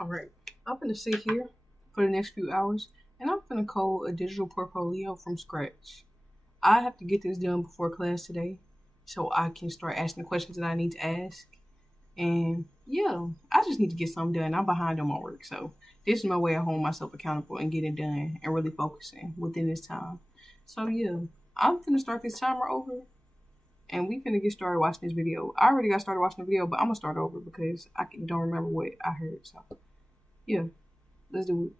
Alright, I'm gonna sit here for the next few hours and I'm gonna code a digital portfolio from scratch. I have to get this done before class today so I can start asking the questions that I need to ask. And yeah, I just need to get something done. I'm behind on my work, so this is my way of holding myself accountable and getting it done and really focusing within this time. So yeah, I'm gonna start this timer over and we finna get started watching this video. I already got started watching the video, but I'm gonna start over because don't remember what I heard. So yeah, let's do it.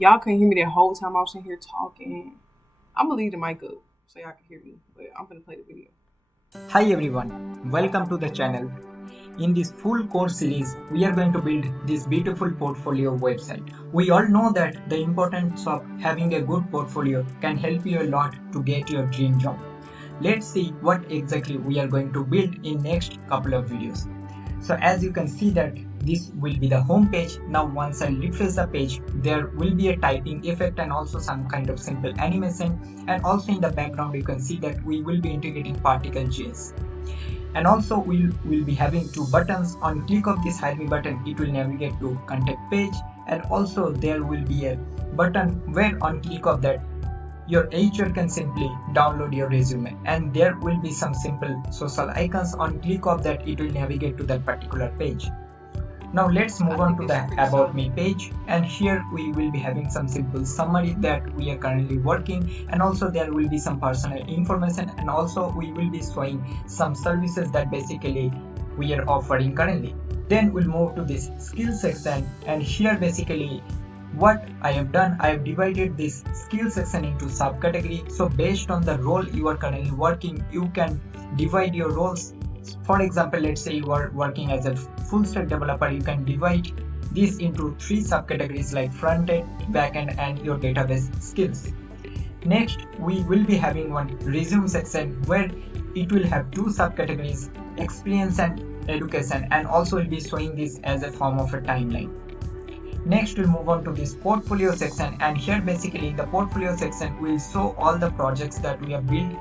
Y'all couldn't hear me the whole time I was in here talking. I'm gonna leave the mic up so y'all can hear me, but I'm gonna play the video. Hi everyone, welcome to the channel. In this full course series, we are going to build this beautiful portfolio website. We all know that the importance of having a good portfolio can help you a lot to get your dream job. Let's see what exactly we are going to build in next couple of videos. So as you can see that this will be the home page. Now once I refresh the page, there will be a typing effect and also some kind of simple animation, and also in the background you can see that we will be integrating particle.js. And also we will be having two buttons. On click of this hide me button, it will navigate to contact page, and also there will be a button where on click of that your HR can simply download your resume, and there will be some simple social icons. On click of that, it will navigate to that particular page. Now let's move on to the about me page, and here we will be having some simple summary that we are currently working, and also there will be some personal information, and also we will be showing some services that basically we are offering currently. Then we'll move to this skill section, and here basically what I have done, I have divided this skill section into subcategory. So based on the role you are currently working, you can divide your roles. For example, let's say you are working as a full stack developer, you can divide this into 3 subcategories like front-end, back-end, and your database skills. Next, we will be having one resume section where it will have 2 subcategories, experience and education, and also will be showing this as a form of a timeline. Next, we'll move on to this portfolio section, and here basically the portfolio section will show all the projects that we have built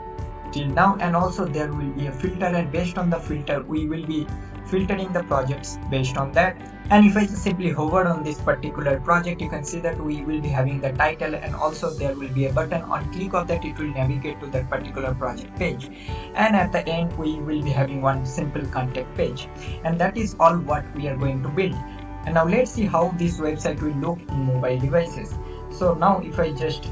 till now, and also there will be a filter, and based on the filter we will be filtering the projects based on that. And if I just simply hover on this particular project, you can see that we will be having the title, and also there will be a button. On click of that, it will navigate to that particular project page, and at the end we will be having one simple contact page. And that is all what we are going to build. And now let's see how this website will look in mobile devices. So now if I just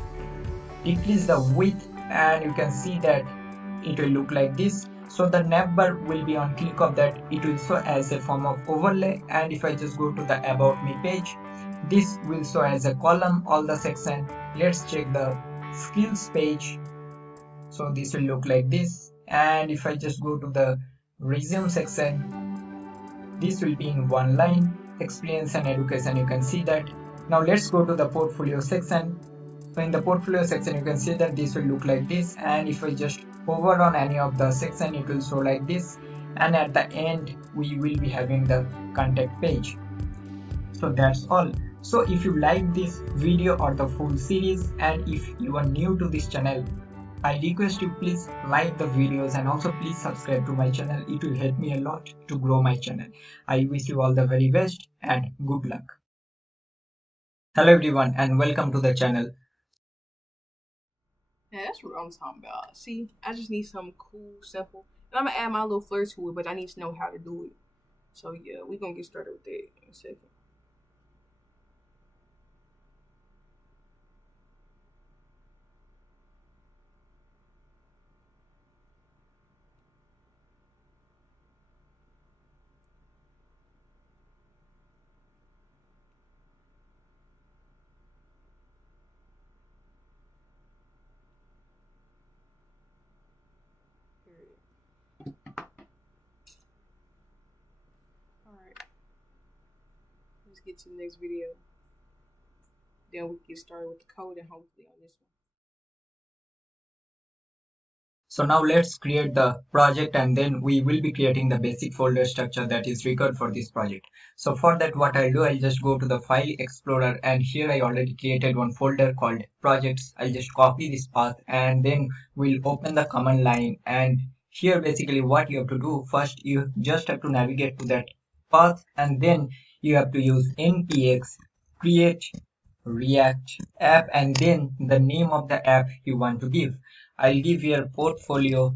decrease the width, and you can see that it will look like this. So the navbar will be on click of that, it will show as a form of overlay. And if I just go to the about me page, this will show as a column all the section. Let's check the skills page. So this will look like this. And if I just go to the resume section, this will be in one line, experience and education, you can see that. Now let's go to the portfolio section. So in the portfolio section, you can see that this will look like this, and if I just hover on any of the section, it will show like this. And at the end we will be having the contact page. So that's all. So if you like this video or the full series, and if you are new to this channel, I request you please like the videos, and also please subscribe to my channel. It will help me a lot to grow my channel. I wish you all the very best and good luck. Hello everyone and welcome to the channel. Yeah, that's what I'm talking about. See, I just need something cool, simple. And I'm gonna add my little flair to it, but I need to know how to do it. So yeah, we're gonna get started with that in a second. Alright. Let's get to the next video. Then we can get started with the code and hopefully on this one. So now let's create the project, and then we will be creating the basic folder structure that is required for this project. So for that, what I'll do, I'll just go to the file explorer, and here I already created one folder called projects. I'll just copy this path, and then we'll open the command line. And here basically what you have to do, first you just have to navigate to that path, and then you have to use npx create React app, and then the name of the app you want to give. I'll give here portfolio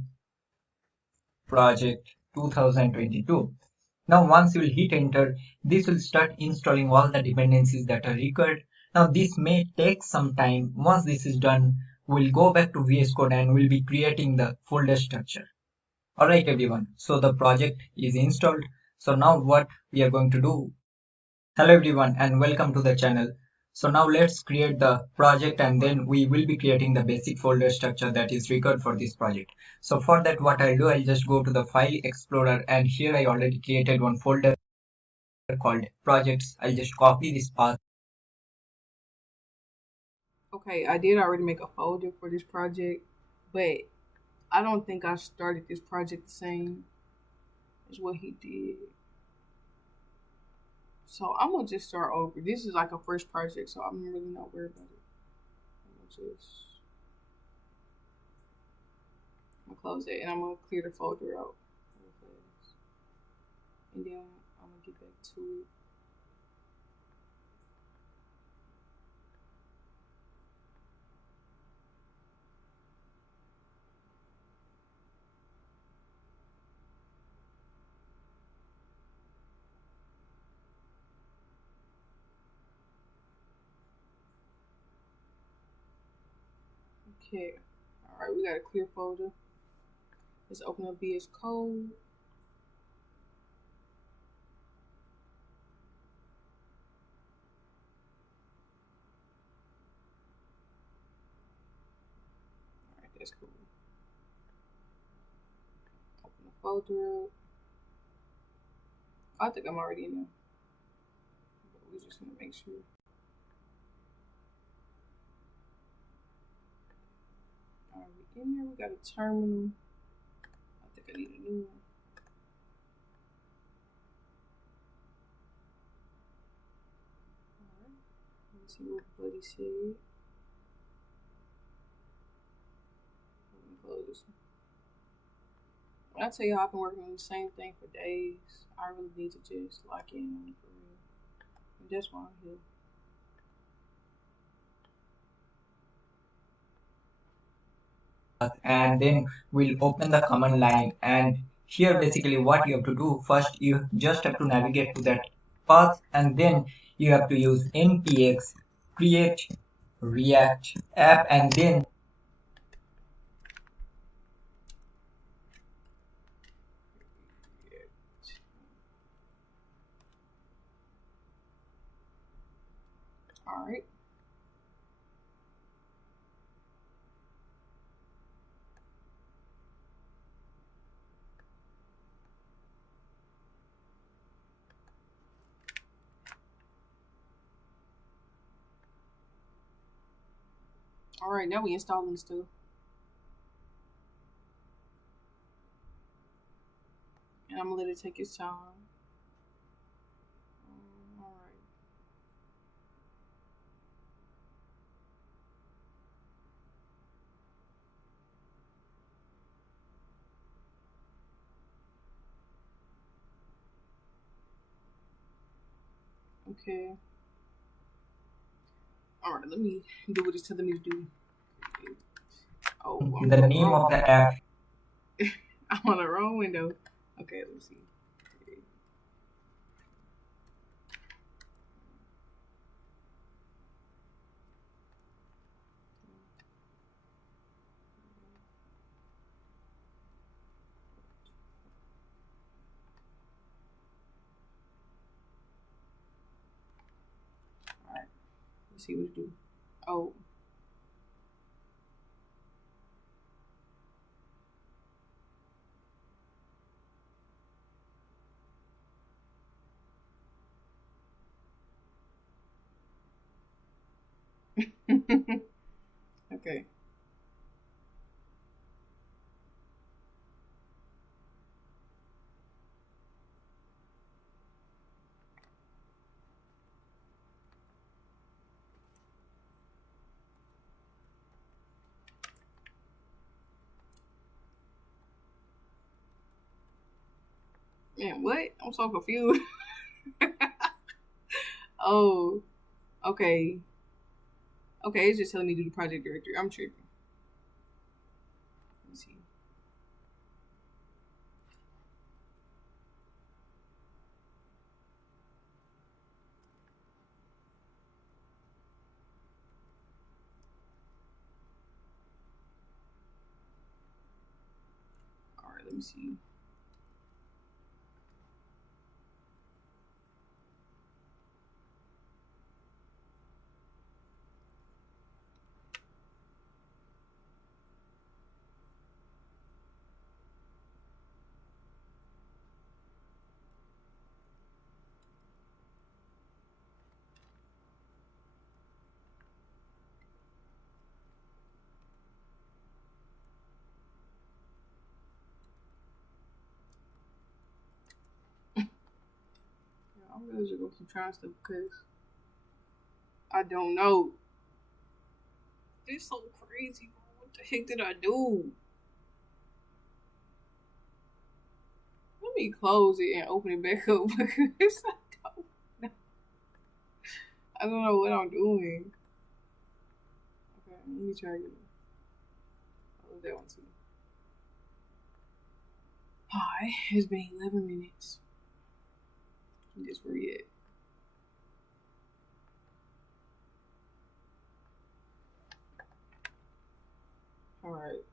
project 2022. Now once you will hit enter, this will start installing all the dependencies that are required. Now this may take some time. Once this is done, we'll go back to VS Code and we'll be creating the folder structure. Alright everyone, so the project is installed. So now what we are going to do. Hello everyone and welcome to the channel. So now let's create the project, and then we will be creating the basic folder structure that is required for this project. So for that, what I'll do, I'll just go to the file explorer, and here I already created one folder called projects. I'll just copy this path. Okay, I did already make a folder for this project, but I don't think I started this project the same as what he did. So I'm gonna just start over. This is like a first project, so I'm really not worried about it. I'm gonna close it, and I'm gonna clear the folder out, and then I'm gonna get back to it. Okay, all right, we got a clear folder. Let's open up VS Code. All right, that's cool. Open the folder up. I think I'm already in there. We're just want to make sure. Alright, in there we got a terminal. I think I need a new one. Alright, let's see what Buddy said. Let me close this one. When I tell y'all I've been working on the same thing for days, I really need to just lock in on it for real. And that's why I'm here. And then we'll open the command line, and here basically what you have to do, first you just have to navigate to that path, and then you have to use npx create react app, and then Alright. Alright, now we installing stuff. And I'm gonna let it take its time. Alright. Okay. Alright, let me do what it's telling me to do. Oh, the name of the app. I'm on the wrong window. Okay, let me see. Okay. Alright, let's see what it do. Oh. Okay. Man, what? I'm so confused. Oh, okay. Okay, it's just telling me to do the project directory. I'm tripping. Let me see. Alright, let me see. I'm really just gonna keep trying stuff because I don't know. It's so crazy. What the heck did I do? Let me close it and open it back up because I don't know what I'm doing. Okay, let me try again. Oh, that one too. Hi, it's been 11 minutes. Just where we at? Alright.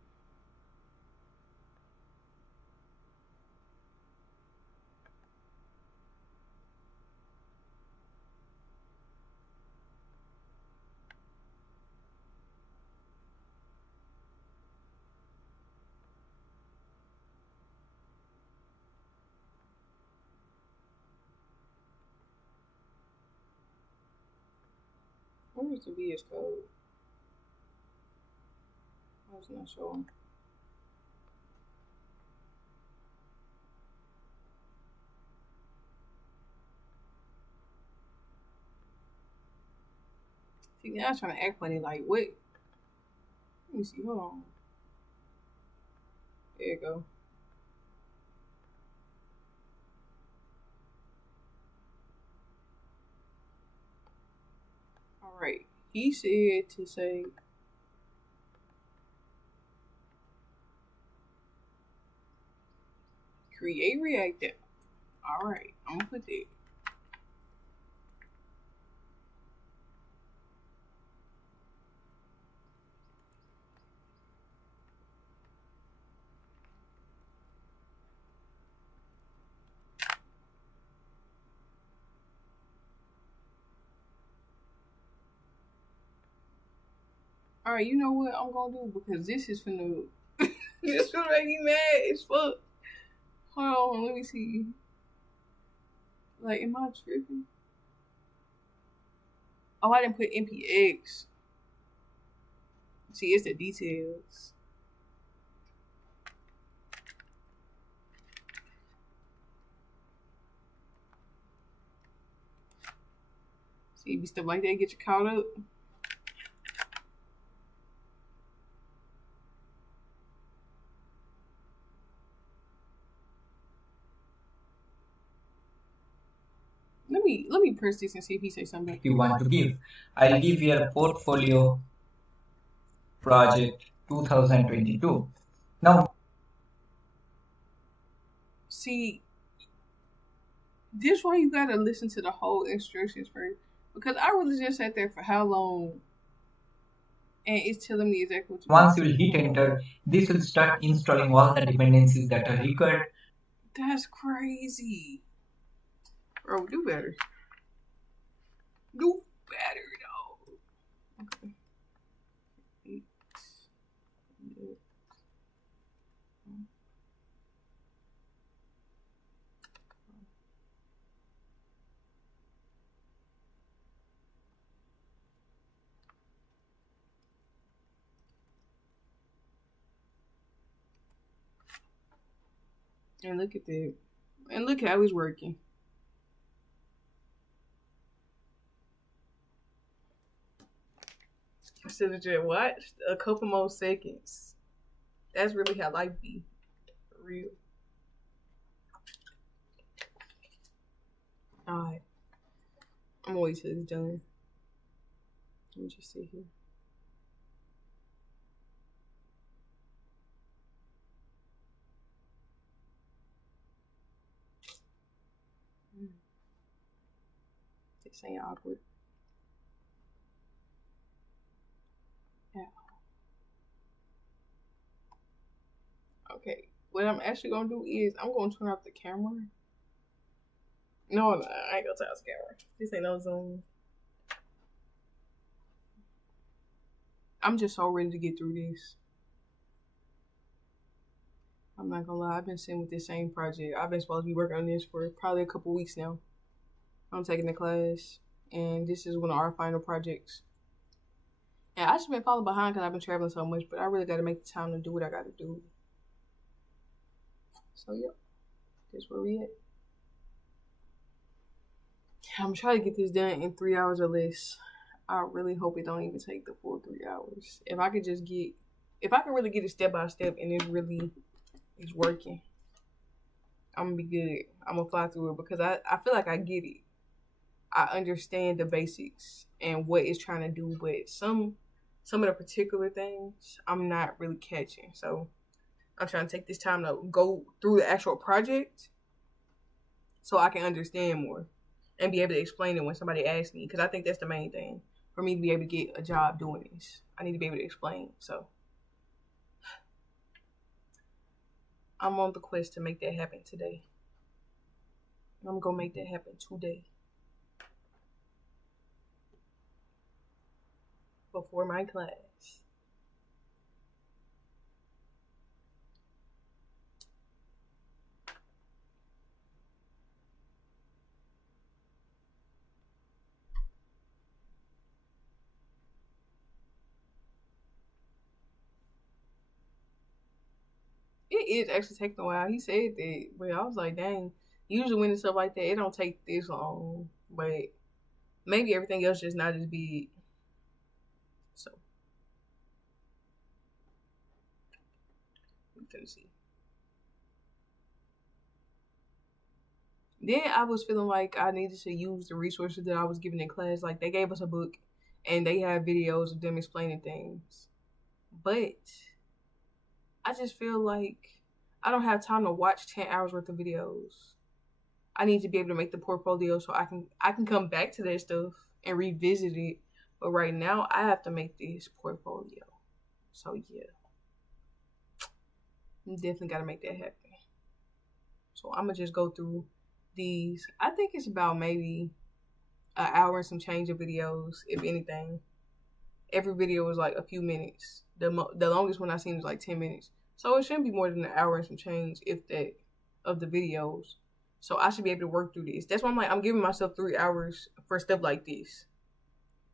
Where's the VS Code? I was not showing. See, now I'm trying to act funny. Like, wait. Let me see. Hold on. There you go. All right. He said to say, create React app. All right. I'm gonna put that. All right, you know what I'm gonna do, because this is finna this finna make me mad as fuck. Hold on, let me see. Like, am I tripping? Oh, I didn't put NPX. See, it's the details. See, be stuff like that get you caught up. Let me press this and see if he says something. You want to give. I'll give your portfolio project 2022. Now, see, this why you gotta listen to the whole instructions first, because I really just sat there for how long, and it's telling me exactly what to do. Once you hit enter, this will start installing all the dependencies that are required. That's crazy. Bro, do better. Do better, though. Okay. And look at that. And look how it's working. I should have just watched a couple more seconds. That's really how life be. For real. Alright. I'm gonna wait till it's done. Let me just sit here. This ain't awkward. Yeah. Okay. What I'm actually gonna do is I'm gonna turn off the camera. No, I ain't gonna turn off the camera. This ain't no Zoom. I'm just so ready to get through this. I'm not gonna lie, I've been sitting with this same project. I've been supposed to be working on this for probably a couple weeks now. I'm taking the class, and this is one of our final projects. And I just been falling behind because I've been traveling so much, but I really got to make the time to do what I got to do. So, yeah, that's where we at. I'm trying to get this done in 3 hours or less. I really hope it don't even take the full 3 hours. If I can really get it step by step and it really is working, I'm going to be good. I'm going to fly through it because I feel like I get it. I understand the basics and what it's trying to do, but some of the particular things I'm not really catching. So I'm trying to take this time to go through the actual project so I can understand more and be able to explain it when somebody asks me, because I think that's the main thing for me to be able to get a job doing this. I need to be able to explain. So I'm on the quest to make that happen today. I'm going to make that happen today. Before my class. is actually taking a while. He said that, but I was like, dang. Usually when it's stuff like that, it don't take this long. But maybe everything else just not as big. So we finna see. Then I was feeling like I needed to use the resources that I was given in class. Like they gave us a book and they have videos of them explaining things. But I just feel like I don't have time to watch 10 hours worth of videos. I need to be able to make the portfolio so I can come back to that stuff and revisit it. But right now I have to make this portfolio. So yeah. I'm definitely gotta make that happen. So I'm gonna just go through these. I think it's about maybe an hour and some change of videos, if anything. Every video is like a few minutes. The longest one I seen is like 10 minutes. So it shouldn't be more than an hour and some change, if that, of the videos. So I should be able to work through this. That's why I'm giving myself 3 hours for stuff like this.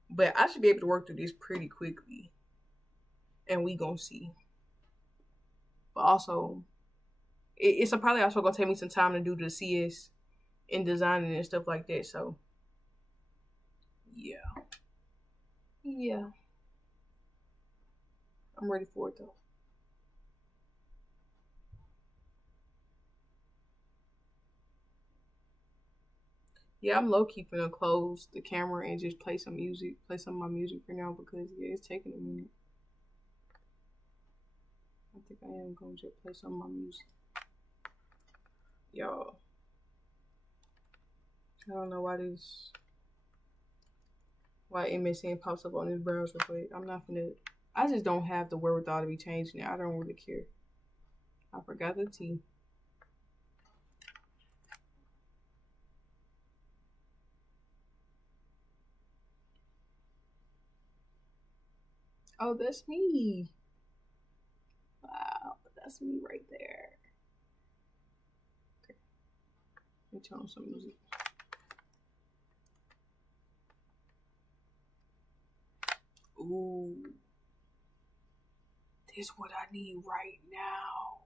But I should be able to work through this pretty quickly. And we gonna see. But also, it's probably also gonna take me some time to do the CS and designing and stuff like that. So yeah. I'm ready for it though. Yeah, I'm low-key finna close the camera and just play some of my music for now because yeah, it's taking a minute. I think I am gonna just play some of my music. Y'all, I don't know why MSN pops up on this browser, but I'm not finna. I just don't have the wherewithal to be changing it. I don't really care. I forgot the T. Oh, that's me. Wow, that's me right there. Okay. Let me turn on some music. Ooh. This is what I need right now.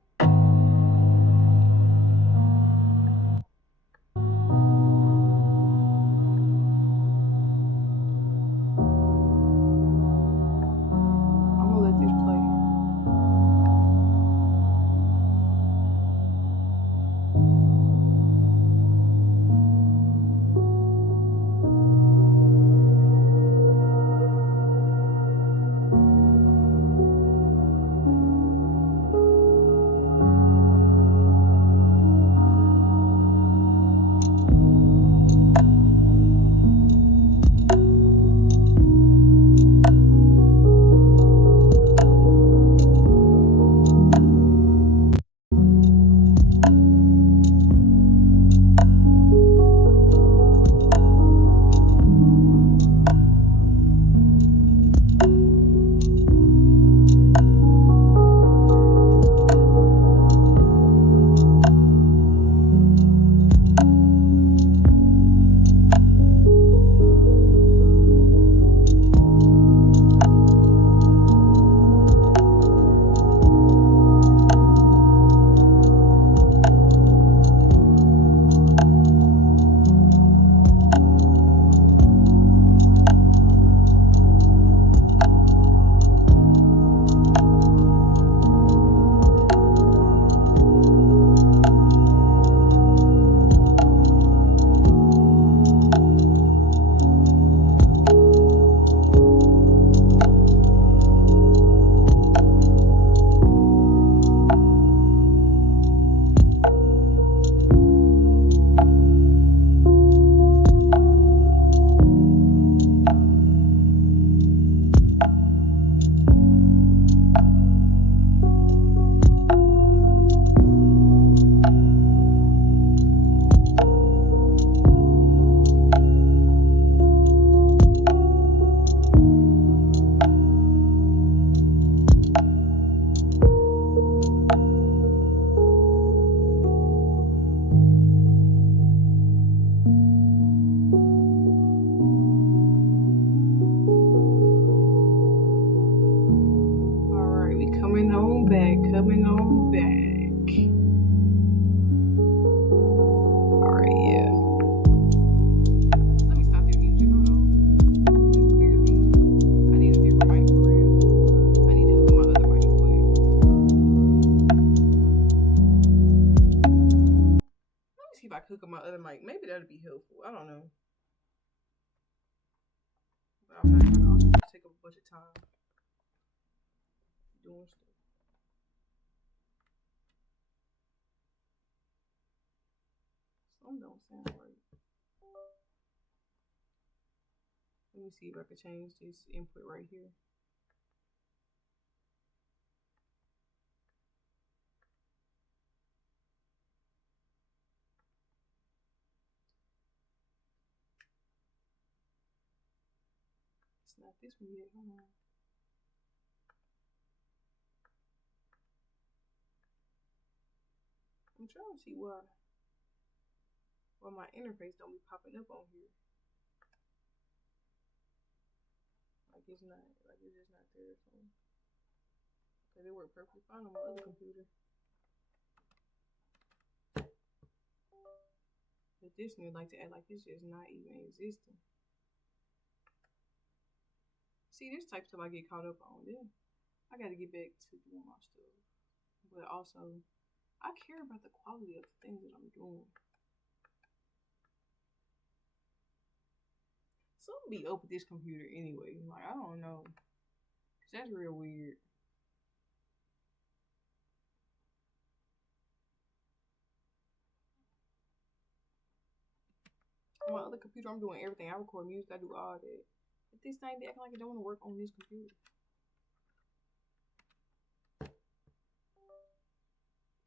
I'm gonna let this play. I'm not trying to also just take up a bunch of time doing stuff. Some don't sound right. Let me see if I can change this input right here. It's not this one yet. Hold on. I'm trying to see why my interface don't be popping up on here. Like it's not, like it's just not there or something. Cause it worked perfectly fine on my other computer. But this one like to act like it's just not even existing. See, this type of stuff I get caught up on. Then I gotta get back to doing my stuff. But also, I care about the quality of the things that I'm doing. Something be up with this computer anyway. Like, I don't know. Cause that's real weird. On my other computer, I'm doing everything. I record music, I do all that. But this thing, they act like it don't want to work on this computer.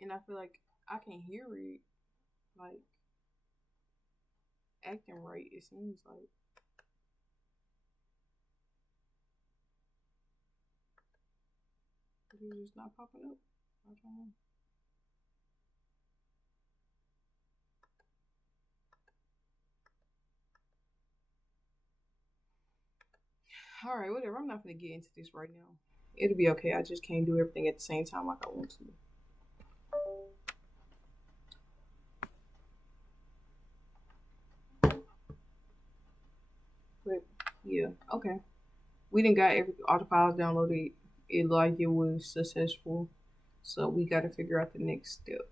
And I feel like I can hear it, like, acting right, it seems like. But it's just not popping up. I don't know. Alright, whatever. I'm not gonna get into this right now. It'll be okay. I just can't do everything at the same time like I want to. But yeah, okay. We didn't got all the files downloaded. It like it was successful. So we gotta figure out the next step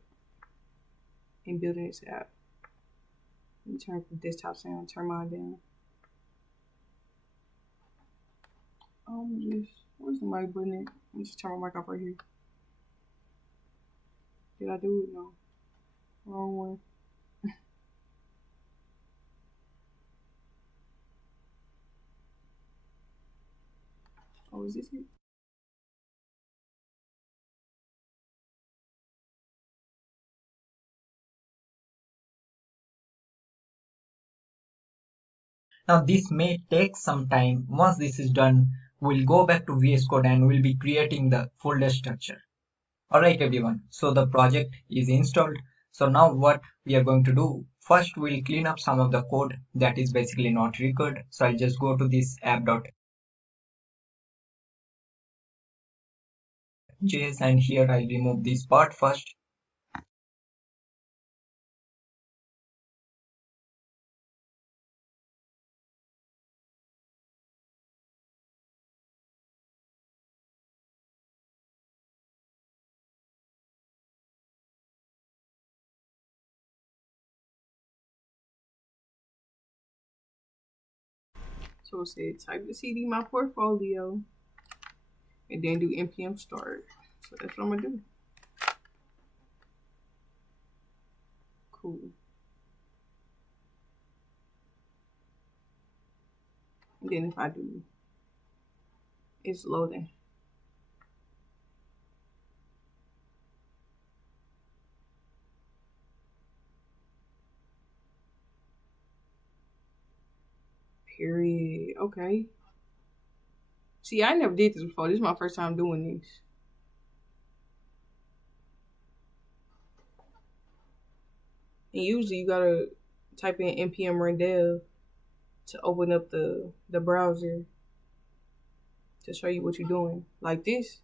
in building this app. Let me turn the desktop sound, turn mine down. Where's the mic button at? Let me just turn my mic off right here. Did I do it? No. Wrong one. Oh, is this it? Now this may take some time. Once this is done, we'll go back to VS Code and we'll be creating the folder structure. Alright everyone, so the project is installed. So now what we are going to do, first we'll clean up some of the code that is basically not required. So I'll just go to this app.js and here I'll remove this part first. So it said type the CD my portfolio and then do npm start. So that's what I'm gonna do. Cool. And then if I do, it's loading. Period. Okay. See, I never did this before. This is my first time doing this. And usually you gotta type in npm run dev to open up the browser to show you what you're doing. Like this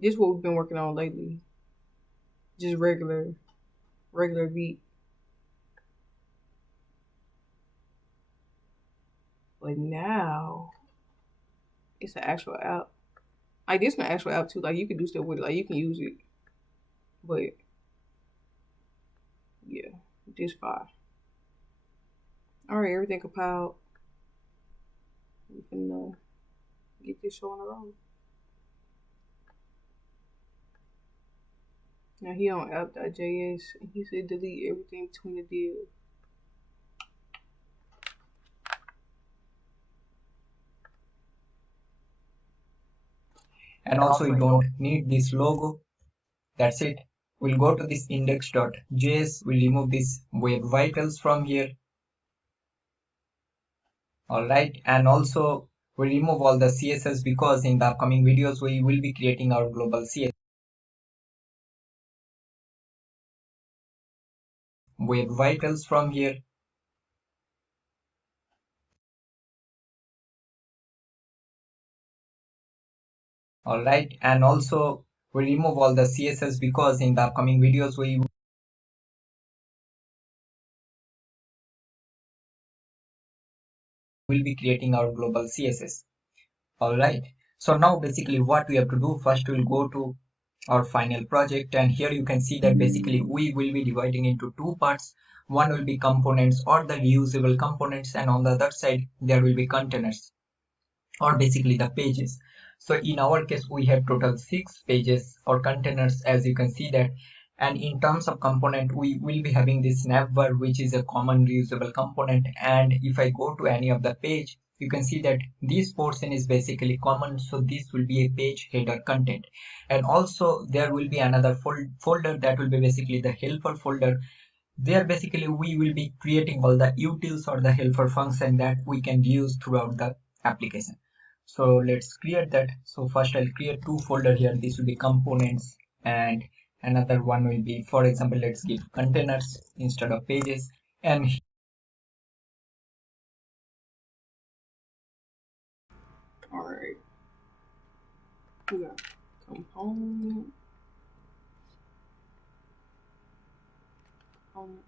is what we've been working on lately. Just regular beat. But now it's an actual app. Like this is an actual app too. Like you can do stuff with it. Like you can use it. But yeah, this fine. Alright, everything compiled. We can get this show on the road. Now he on app.js and he said delete everything between the div. And also you don't need this logo. That's it. We'll go to this index.js. We'll remove this web vitals from here. Alright, and also we remove all the CSS because in the upcoming videos we will be creating our global CSS web vitals from here. Alright, and also we remove all the CSS because in the upcoming videos we will be creating our global CSS. Alright, so now basically what we have to do, first we'll go to our final project, and here you can see that basically we will be dividing into two parts. One will be components or the reusable components, and on the other side there will be containers or basically the pages. So in our case we have total 6 pages or containers, as you can see that. And in terms of component, we will be having this navbar, which is a common reusable component. And if I go to any of the page, you can see that this portion is basically common, so this will be a page header content. And also there will be another folder that will be basically the helper folder. There basically we will be creating all the utils or the helper function that we can use throughout the application. So let's create that. So first I'll create two folder here. This will be components, and another one will be, for example, let's give containers instead of pages. And Alright. We got components. Containers.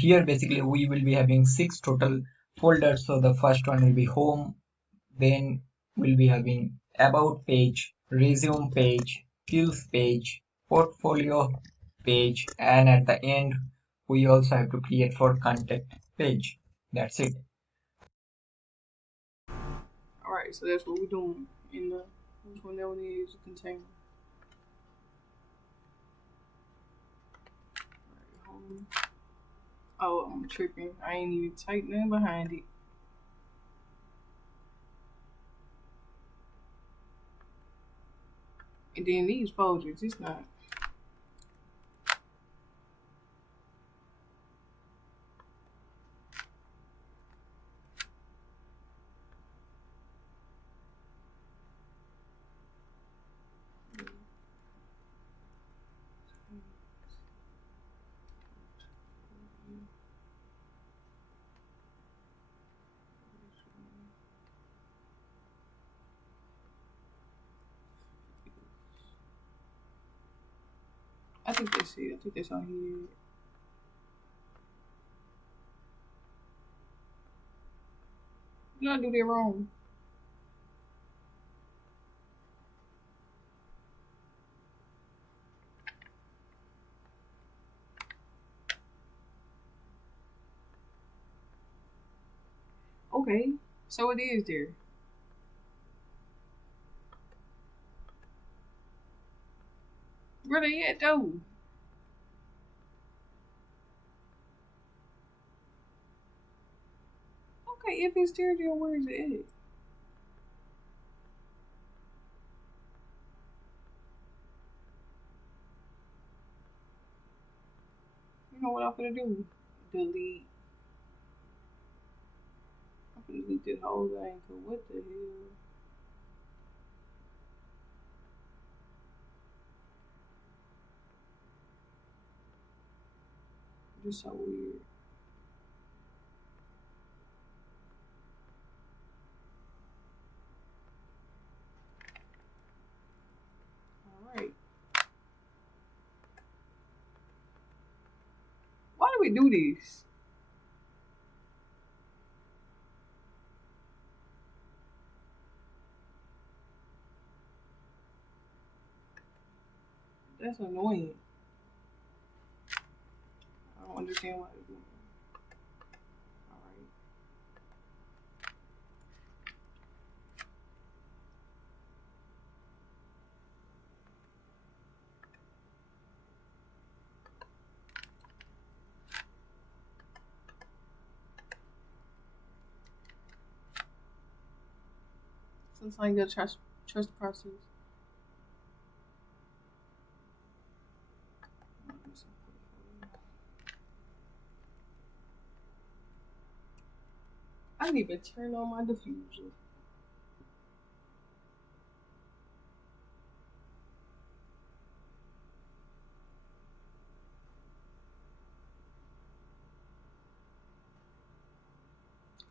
here basically we will be having 6 total folders. So the first one will be home, then we'll be having about page, resume page, skills page, portfolio page, and at the end we also have to create for contact page. That's it. Alright, so that's what we're doing in the which one that one is a container. Alright, home. Oh, I'm tripping. I ain't even typed nothing behind it. And then these folders, it's not. I think that's it. I think that's all he did. Did I do that wrong? Okay, so it is there. Where they at though? Okay, if it's there, then where is it at? You know what I'm gonna do? Delete. I'm gonna delete this whole thing. Cause what the hell? Just so weird. Alright. Why do we do this? That's annoying. don't understand why they're doing it. Alright. Sometimes you gotta trust the process. I didn't even turn on my diffuser.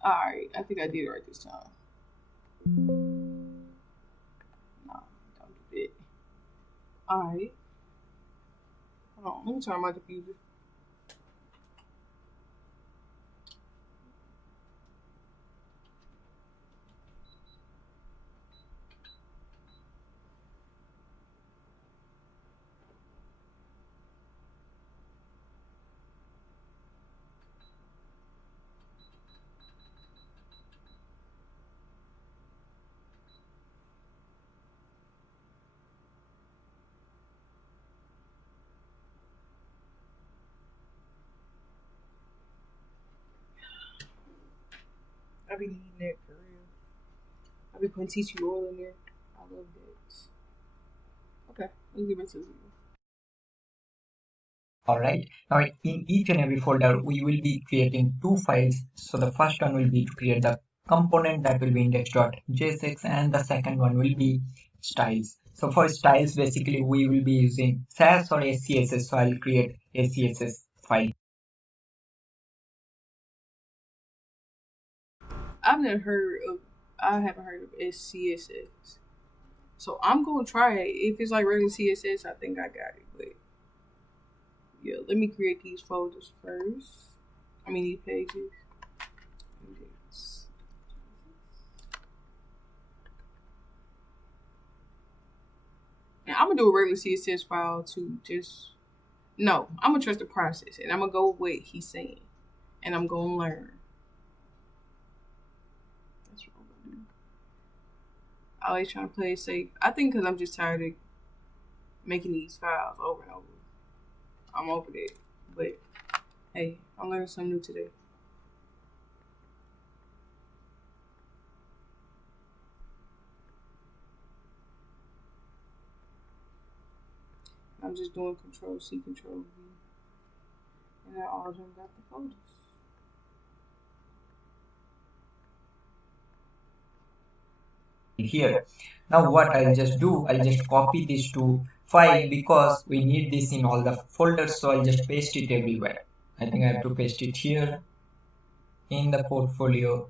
Alright, I think I did it right this time. No, don't do it. Alright. Hold on, let me turn on my diffuser. I be needing that for real. I be putting tea tree oil in there. I love that. Okay, let's get back to the video. Alright, now in each and every folder we will be creating two files. So the first one will be to create the component that will be index.jsx, and the second one will be styles. So for styles, basically we will be using SAS or SCSS, so I'll create a CSS file. I haven't heard of SCSS. So I'm gonna try it. If it's like regular CSS, I think I got it. But yeah, let me create these folders first. I mean these pages. And I'm gonna do a regular CSS file to just I'm gonna trust the process and I'm gonna go with what he's saying. And I'm gonna learn. That's what I'm gonna do. I always trying to play it safe. I think because I'm just tired of making these files over and over. I'm over that. But hey, I learned something new today. I'm just doing Control-C, Control-V. And I all of them got the folders. Here. Now what I'll just do, I'll just copy this to file because we need this in all the folders, so I'll just paste it everywhere. I think I have to paste it here in the portfolio,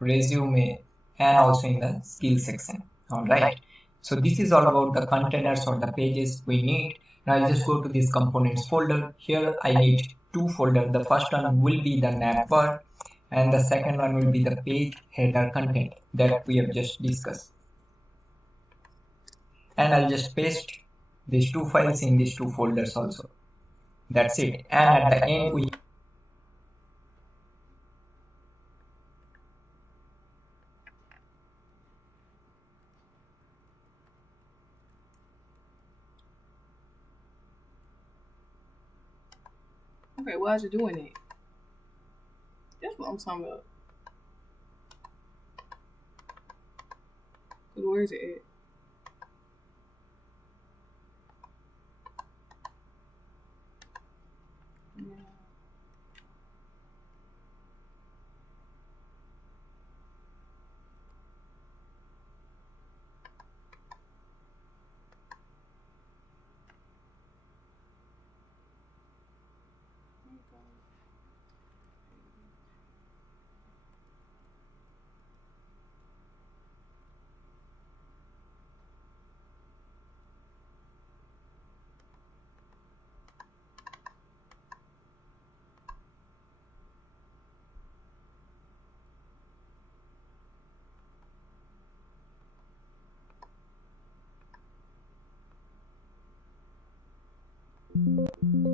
resume, and also in the skill section. Alright, so this is all about the containers or the pages we need. Now I'll just go to this components folder. Here I need two folders. The first one will be the navbar and the second one will be the page header content that we have just discussed. And I'll just paste these two files in these two folders also. That's it. And at the end we Okay, why is it doing it? That's what I'm talking about. Cause where is it at? Yeah.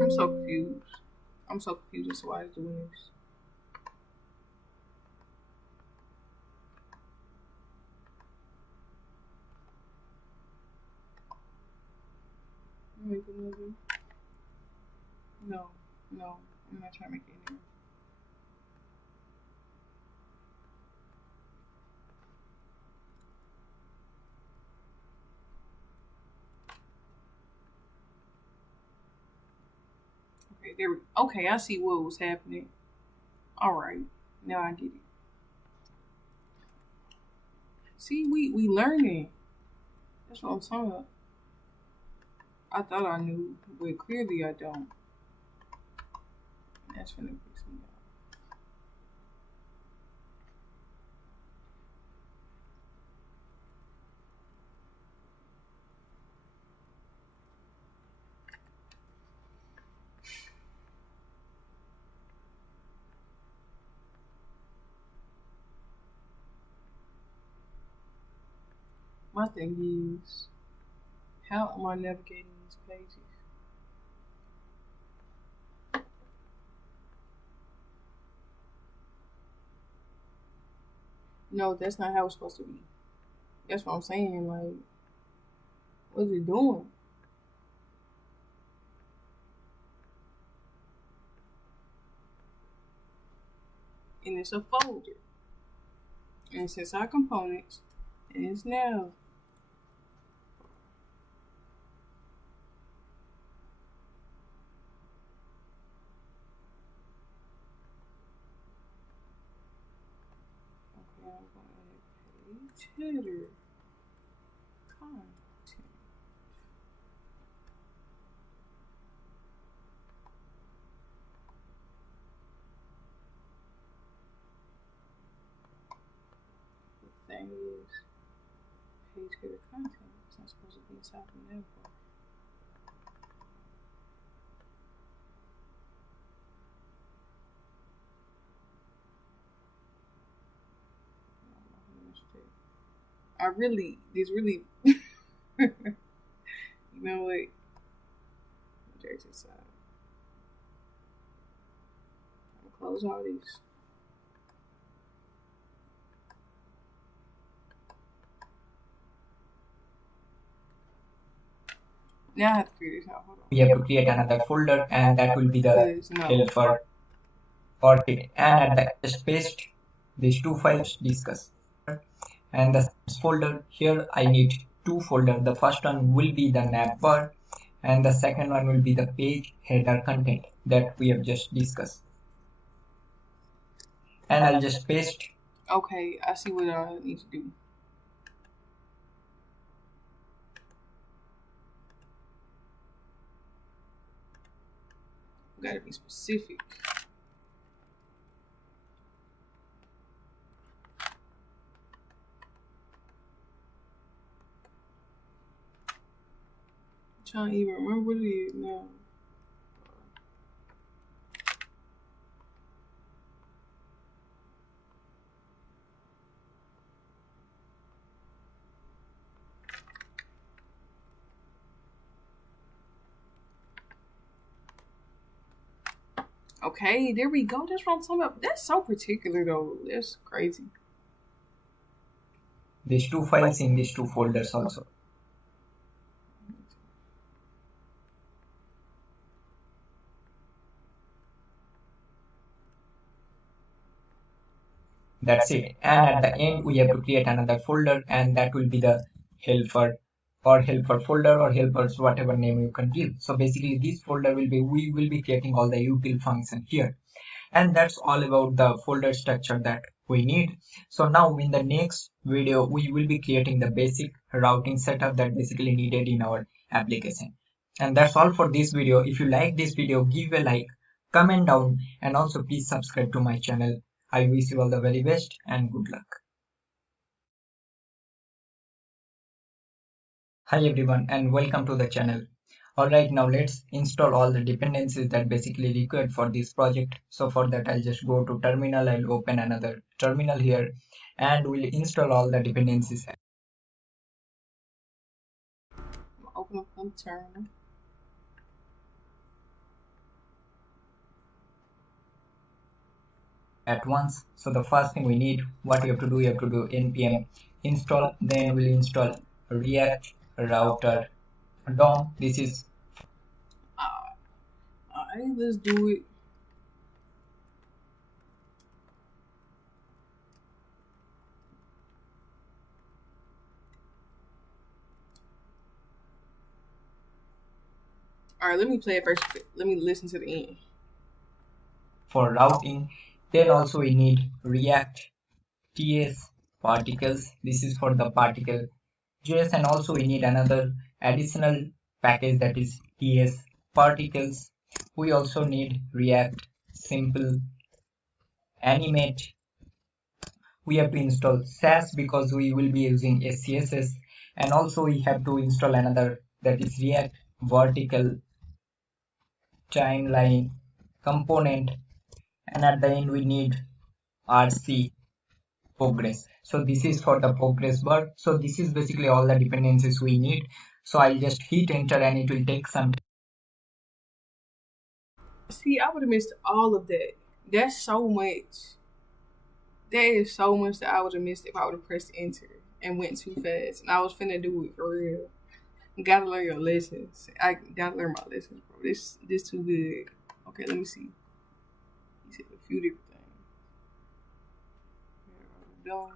I'm so confused. I'm so confused as to why it's doing this. Make another. No, no, I'm not trying to make it anymore. Okay, there. Okay, I see what was happening. All right, now I get it. See, we learning. That's what I'm talking about. I thought I knew, but clearly I don't. That's finna fix me up. My thing is, how am I navigating these pages? No, that's not how it's supposed to be. That's what I'm saying. Like, what is it doing? And it's a folder. And it says our components. And it's now. Okay, I'm going to page header. Content. The thing is, page header content. It's not supposed to be inside the navbar. There's really, you know what? Drag to the side. I'm gonna close all these. Now I have to figure this out. Hold on. We have to create another folder, and that will be the helper for it. And at the just paste these two files discuss. And the folder here I need two folders. The first one will be the navbar, and the second one will be the page header content that we have just discussed. And I'll just paste. Okay, I see what I need to do. Gotta be specific. I'm trying to even remember what it is now. Okay, there we go. That's what I'm talking about. That's so particular though. That's crazy. These two files in these two folders also. That's it. And at the end we have to create another folder, and that will be the helper or helper folder or helpers, whatever name you can give. So basically this folder will be, we will be creating all the util function here. And that's all about the folder structure that we need. So now in the next video we will be creating the basic routing setup that basically needed in our application. And that's all for this video. If you like this video, give a like, comment down, and also please subscribe to my channel. I wish you all the very best and good luck. Hi everyone and welcome to the channel. Alright, now let's install all the dependencies that basically required for this project. So for that I'll just go to terminal, I'll open another terminal here, and we'll install all the dependencies. I'm gonna open up the terminal. at once. So the first thing we need, what you have to do, npm install, then we'll install React Router DOM. This is Alright, let's do it. Alright, let me play it first. Let me listen to the end. for routing. Then also we need ReactJS particles. This is for the particle JS, and also we need another additional package, that is TS particles. We also need React simple animate. We have to install SAS because we will be using SCSS, and also we have to install another, that is React vertical timeline component, and at the end we need RC progress. So this is for the progress bar. So this is basically all the dependencies we need. So I'll just hit enter and it will take some time. See, I would have missed all of that. That's so much. That is so much that I would have missed if I would have pressed enter and went too fast. And I was finna do it for real. You gotta learn your lessons. I gotta learn my lessons, bro. This too good. Okay, let me see. He said a few different things. Done.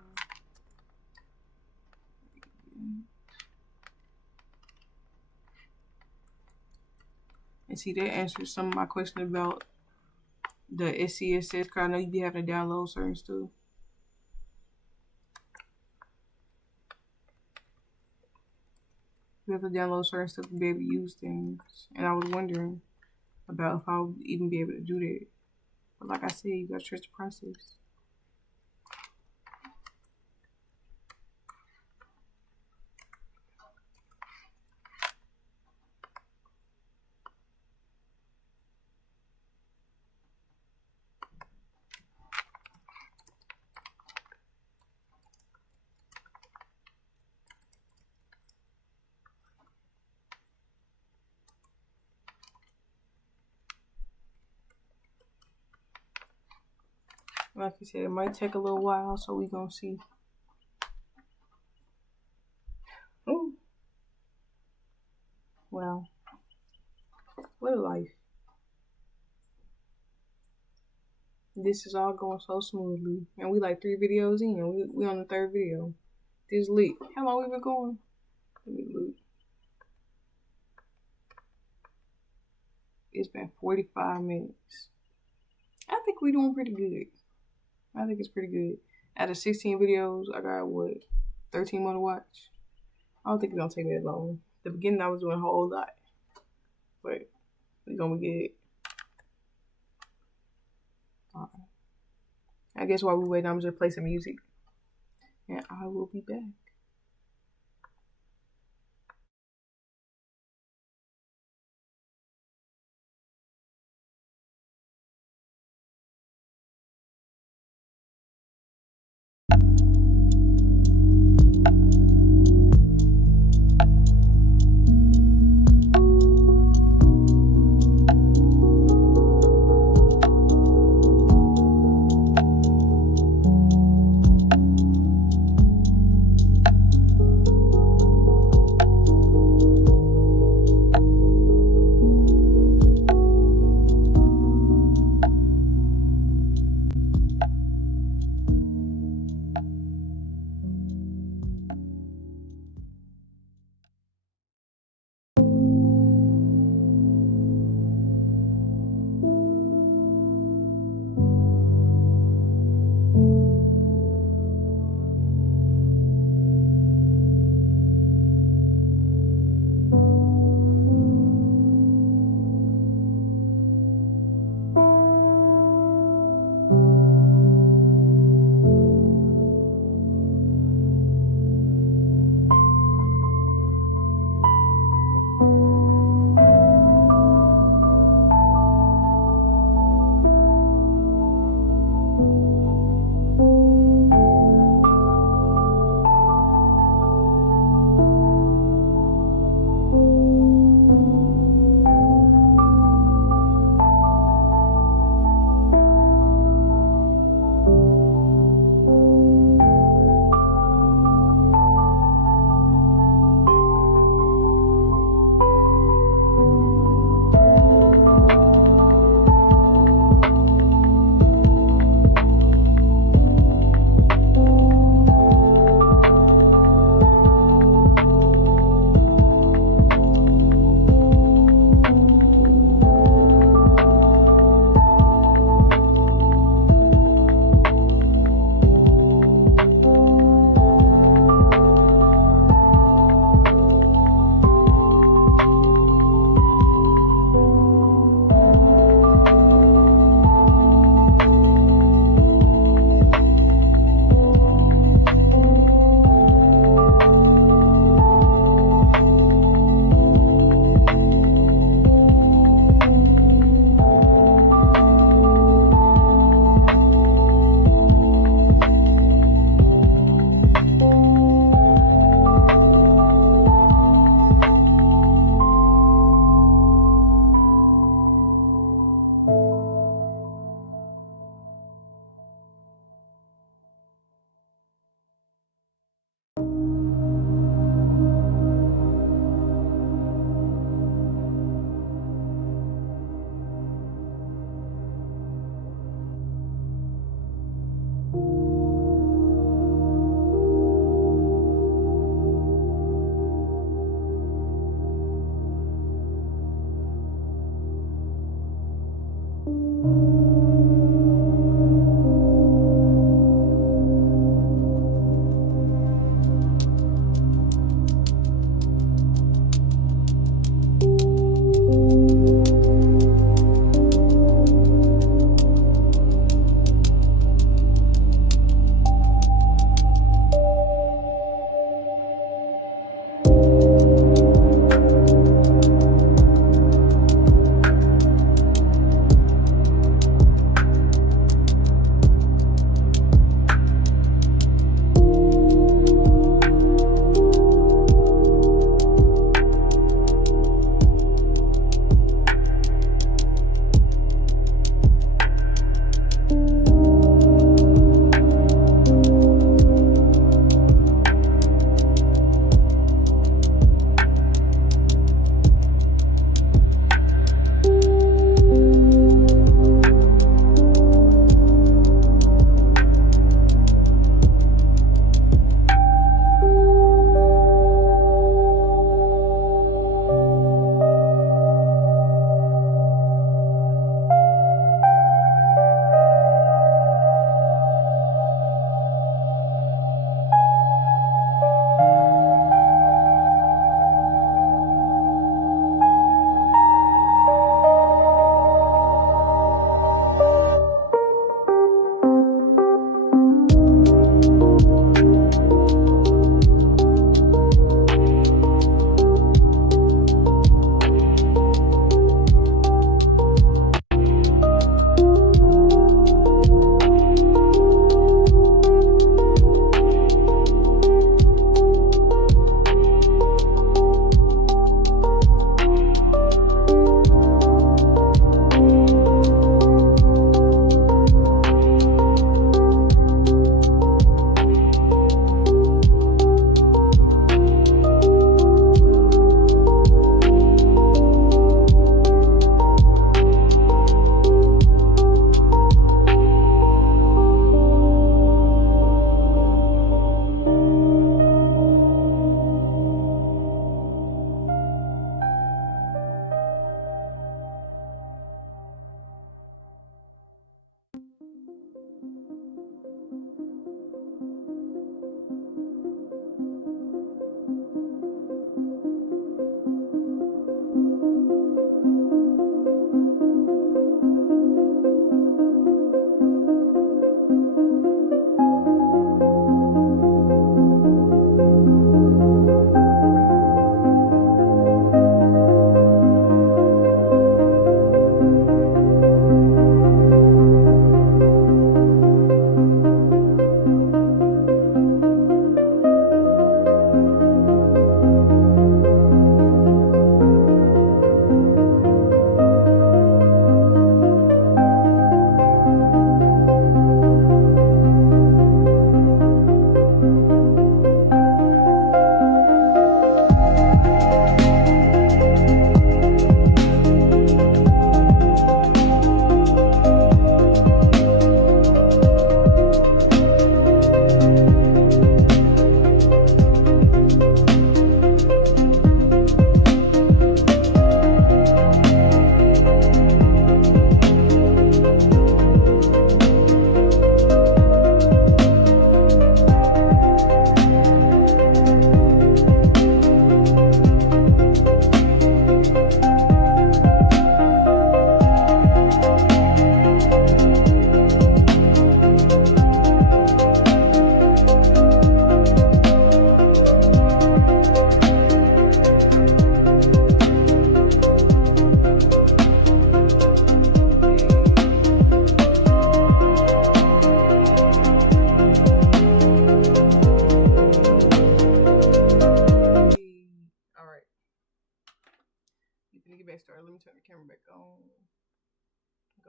And see, that answers some of my question about the SCSS, because I know you be having to download certain stuff. You have to download certain stuff to be able to use things. And I was wondering about if I would even be able to do that. But like I said, you gotta trust the process. Like you said, it might take a little while, so we gonna see. Ooh. Wow. What a life. This is all going so smoothly. And we like 3 videos in. We on the 3rd video. This lit. How long we been going? Let me look. It's been 45 minutes. I think we're doing pretty good. I think it's pretty good. Out of 16 videos, I got, 13 more to watch? I don't think it's gonna take me that long. The beginning, I was doing a whole lot. But we're gonna be good. Alright. I guess while we wait, I'm just play some music. And I will be back.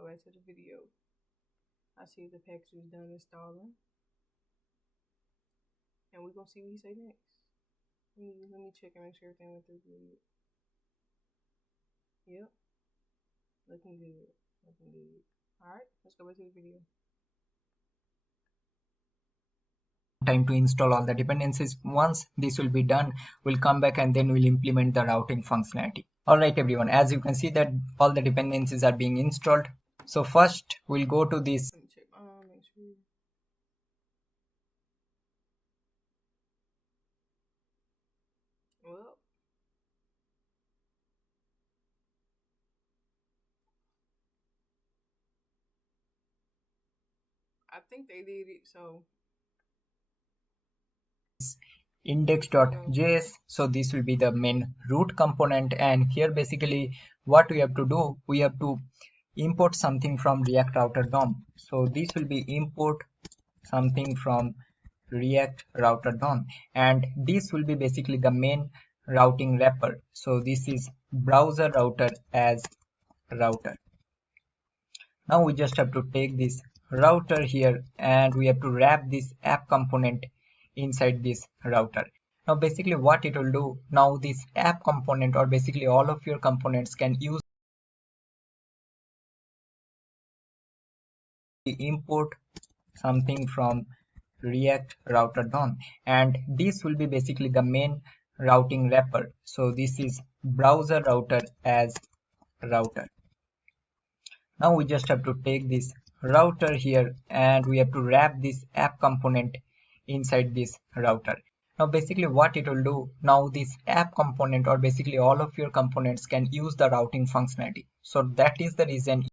back to the video. I see if the package is done installing. And we're gonna see what he say next. Let me check and make sure everything went through good. Yep. Looking good. Looking good. Alright, let's go back to the video. Time to install all the dependencies. Once this will be done, we'll come back and then we'll implement the routing functionality. Alright everyone, as you can see that all the dependencies are being installed. So first we'll go to this. Let me check. Make sure. Well, I think they did it, so index.js. So this will be the main root component, and here basically what we have to do, we have to import something from React Router DOM. So this will be import something from React Router DOM, and this will be basically the main routing wrapper. So this is browser router as router. Now we just have to take this router here and we have to wrap this app component inside this router. Now basically what it will do, now this app component or basically all of your components can use the import something from React Router DOM, and this will be basically the main routing wrapper. So this is browser router as router. Now we just have to take this router here and we have to wrap this app component inside this router. Now basically what it will do, now this app component or basically all of your components can use the routing functionality. So that is the reason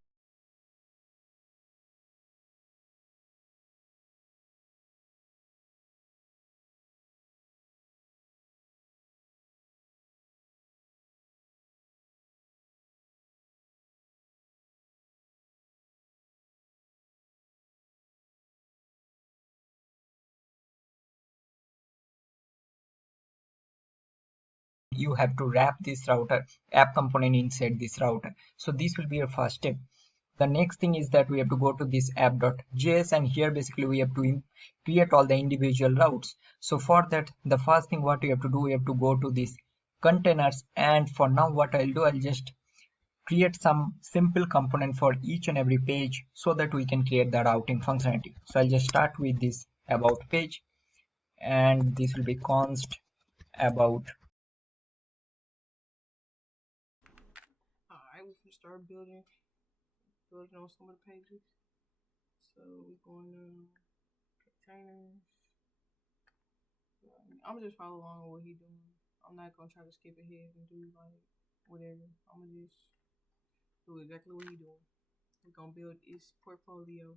you have to wrap this router app component inside this router. So this will be your first step. The next thing is that we have to go to this app.js, and here basically we have to create all the individual routes. So for that, the first thing what you have to do, we have to go to this containers, and for now what I'll do, I'll just create some simple component for each and every page so that we can create the routing functionality. So I'll just start with this about page, and this will be const about. alright, we can start building on some of the pages. So we're going to containers. I'm just follow along with what he's doing. I'm not gonna try to skip ahead and do like whatever. I'm gonna just do exactly what he's doing. We're gonna build his portfolio.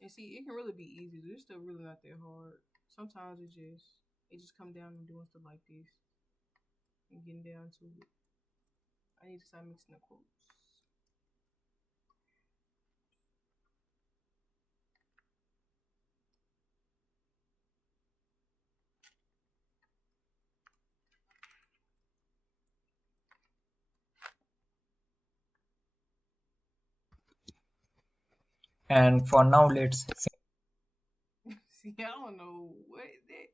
And see, it can really be easy. This stuff really not that hard. Sometimes it just come down to doing stuff like this and getting down to it. I need to start mixing the quotes. And for now, let's see. I don't know what that.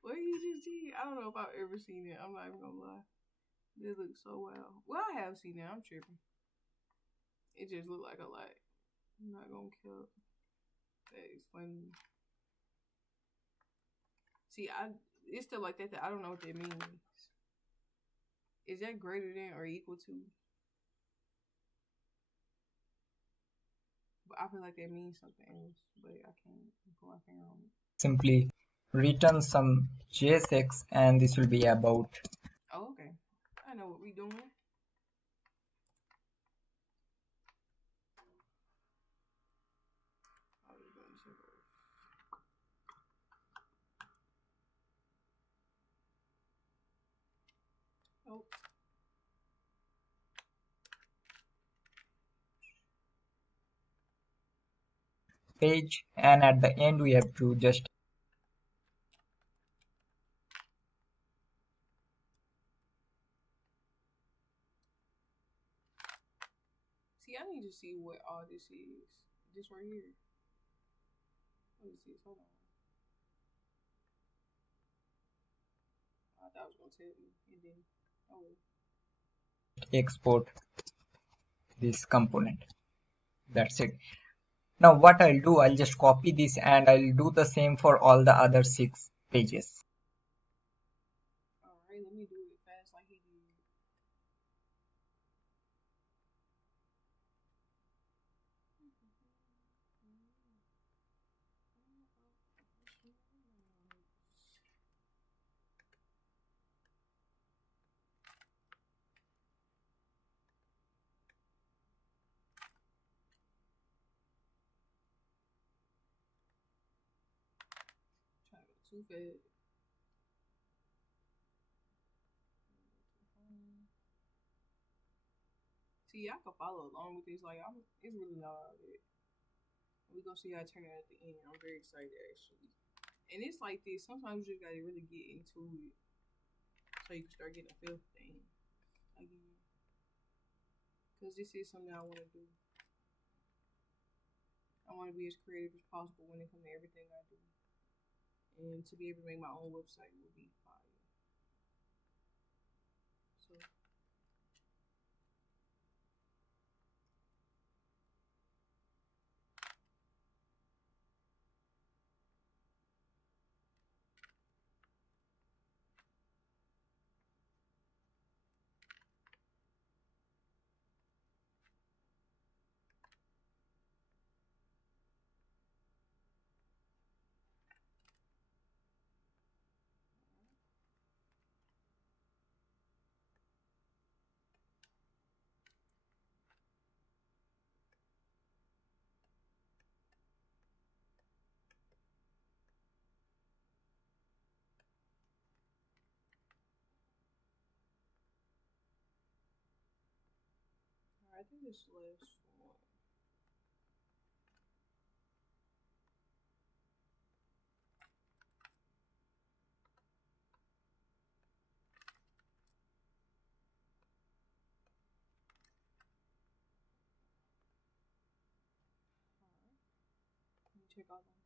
What you just did. I don't know if I've ever seen it. I'm not even gonna lie. It looks so well. Well, I have seen it. I'm tripping. It just looked like a lot. I'm not gonna kill. That is funny. See, it's stuff like that I don't know what that means. Is that greater than or equal to? But I feel like that means something else, but I can't put my finger on it. simply return some JSX, and this will be about. Oh, okay. I know what we doing. Oh. Page, and at the end we have to just See, I need to see what all this is. This right here. What is this? Hold on. I thought I was gonna tell you, and then oh. Export this component. That's it. Now what I'll do, I'll just copy this and I'll do the same for all the other 6 pages. Alright, let me do it fast like he did. Trying to go too fast. See, I can follow along with this. Like, it's really not all that. We're gonna see how it turn out at the end. I'm very excited actually. And it's like this. Sometimes you just gotta really get into it so you can start getting a feel for things again. Because this is something I want to do. I want to be as creative as possible when it comes to everything I do. And to be able to make my own website would be fire. So. I think this last one. Alright. Let me check out them.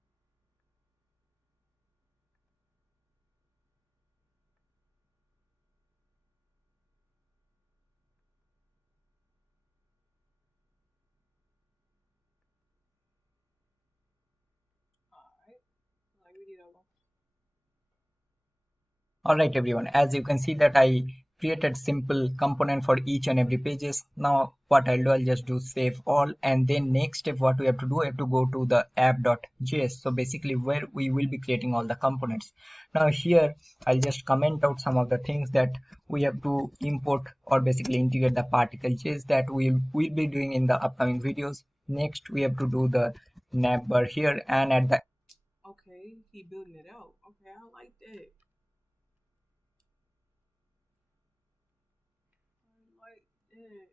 Alright. Like we did all them. Alright everyone, as you can see that I created simple component for each and every pages. Now what I'll do, I'll just do save all, and then next step what we have to do, we have to go to the app.js. So basically where we will be creating all the components. Now here I'll just comment out some of the things that we have to import or basically integrate the particle.js that we will be doing in the upcoming videos. Next we have to do the navbar here, and at the okay, he building it out. Okay, I like that. Yeah.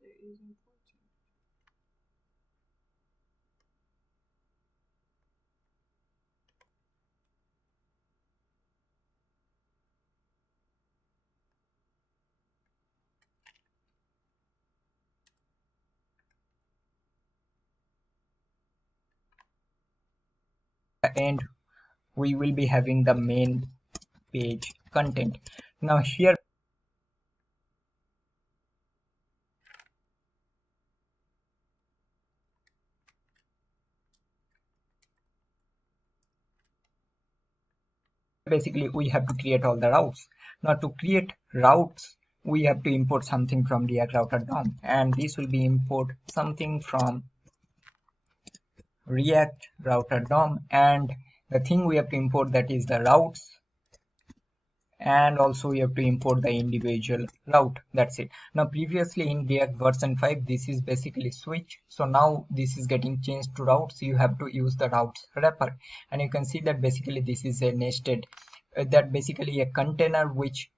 That is important. end we will be having the main page content. Now here basically we have to create all the routes. Now to create routes we have to import something from React Router DOM, and this will be import something from React Router DOM, and the thing we have to import, that is the routes, and also we have to import the individual route. That's it. Now previously in React version 5 this is basically switch, so now this is getting changed to routes. You have to use the routes wrapper, and you can see that basically this is a nested that basically a container which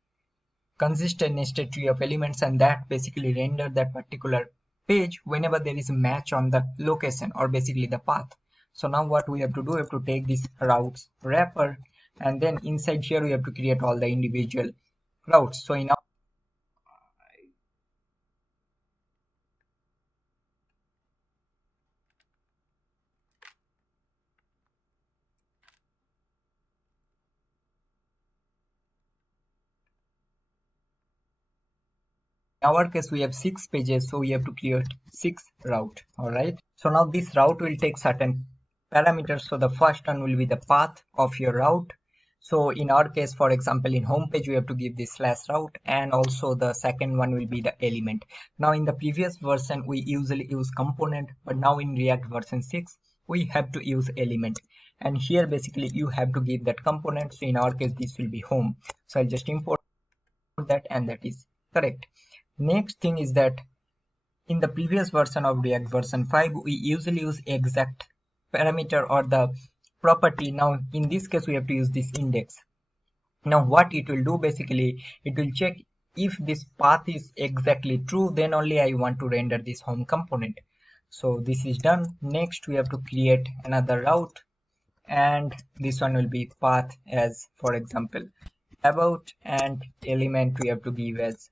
consists a nested tree of elements, and that basically render that particular page whenever there is a match on the location or basically the path. So now what we have to do, we have to take this routes wrapper and then inside here we have to create all the individual routes. So in our case we have 6 pages, so we have to create 6 route. All right, so now this route will take certain parameters. So the first one will be the path of your route. So in our case, for example, in home page we have to give this slash route, and also the second one will be the element. Now in the previous version we usually use component, but now in React version 6 we have to use element, and here basically you have to give that component. So in our case this will be home, so I'll just import that, and that is correct. Next thing is that in the previous version of React version 5 we usually use exact parameter or the property. Now in this case we have to use this index. Now what it will do, basically it will check if this path is exactly true, then only I want to render this home component. So this is done. Next we have to create another route, and this one will be path as, for example, about, and element we have to give as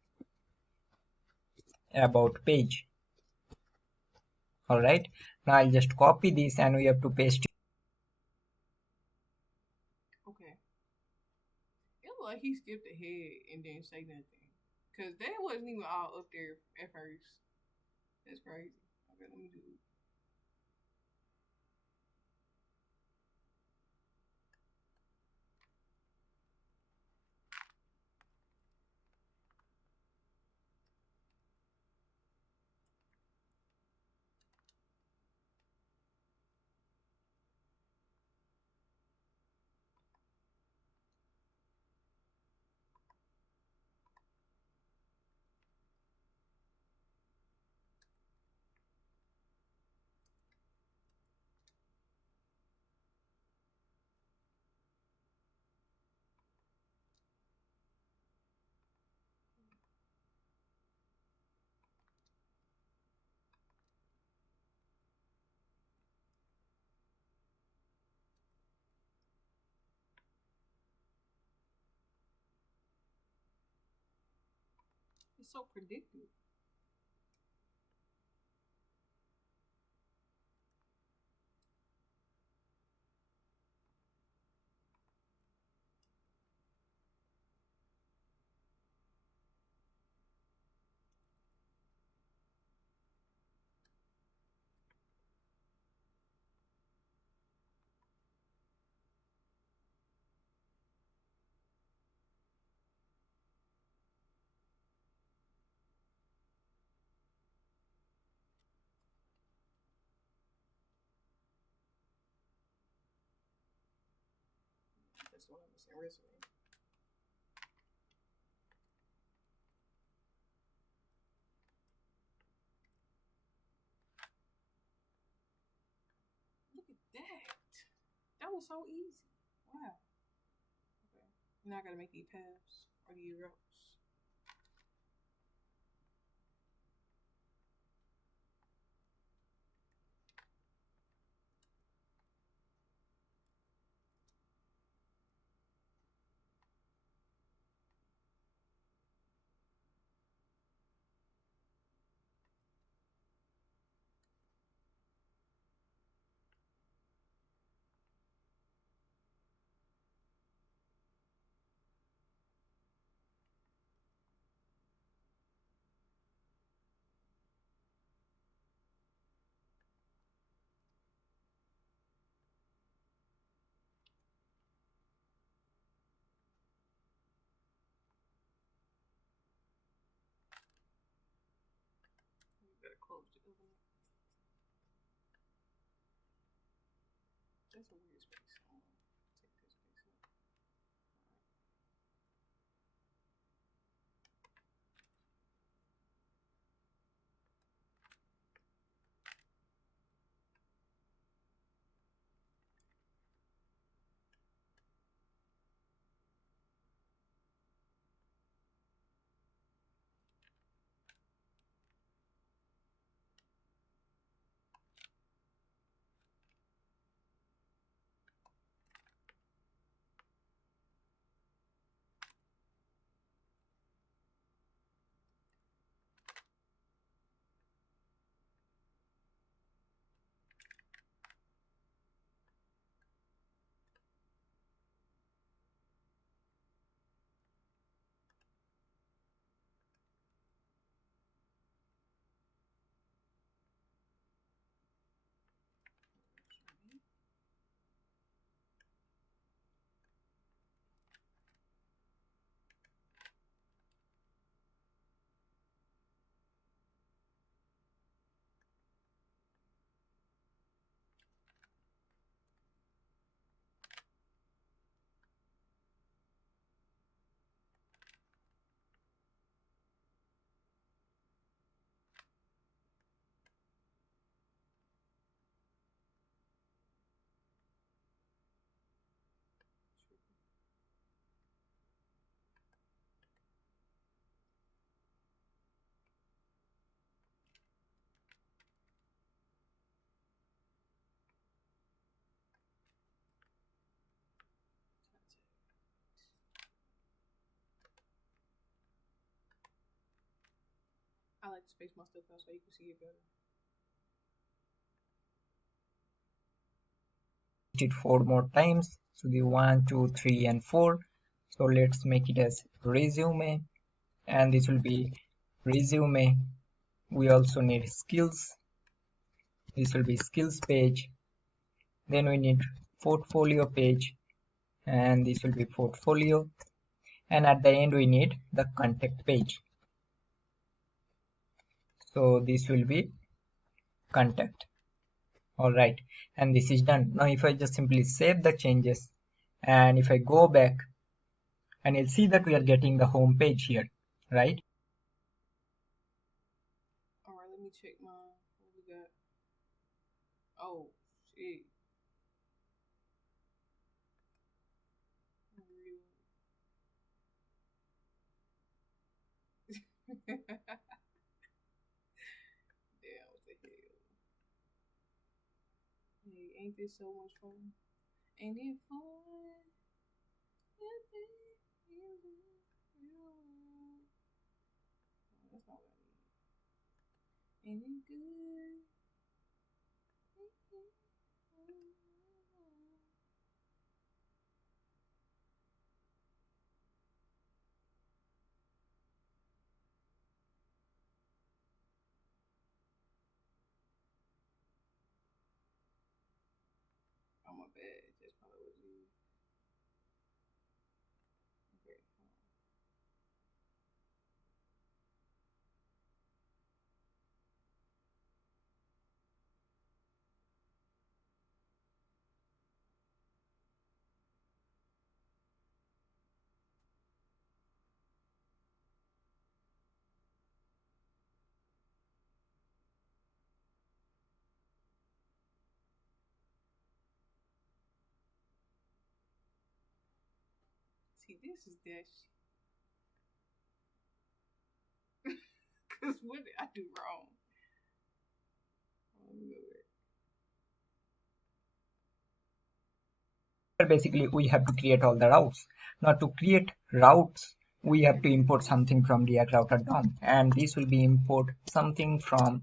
about page. All right, now I'll just copy this and we have to paste it. Okay. It looked like he skipped ahead and didn't say nothing. Cause that wasn't even all up there at first. That's crazy. Okay, let me do it. It's so predictive. That's what I'm saying. Resume. Look at that. That was so easy. Wow. Okay. Now I gotta make these paths or these routes. You gotta close the oven. That's a weird space. Take this space up. I like to space my stuff out so you can see it better. It 4 more times. So the 1, 2, 3, and 4. So let's make it as resume, and this will be resume. We also need skills. This will be skills page. Then we need portfolio page, and this will be portfolio. And at the end we need the contact page. So this will be contact. All right, and this is done. Now if I just simply save the changes, and if I go back, and you'll see that we are getting the home page here, right? All right, let me check my. What we got? Oh shit. Damn, what the hell? Hey, ain't this so much fun? Ain't it fun? That's not what I need. Ain't it good? Oh my bad. That's probably what it is. Okay. See, this is that shit. Cause what did I do wrong? Let me go back. Basically we have to create all the routes. Now to create routes, we have to import something from React Router DOM, and this will be import something from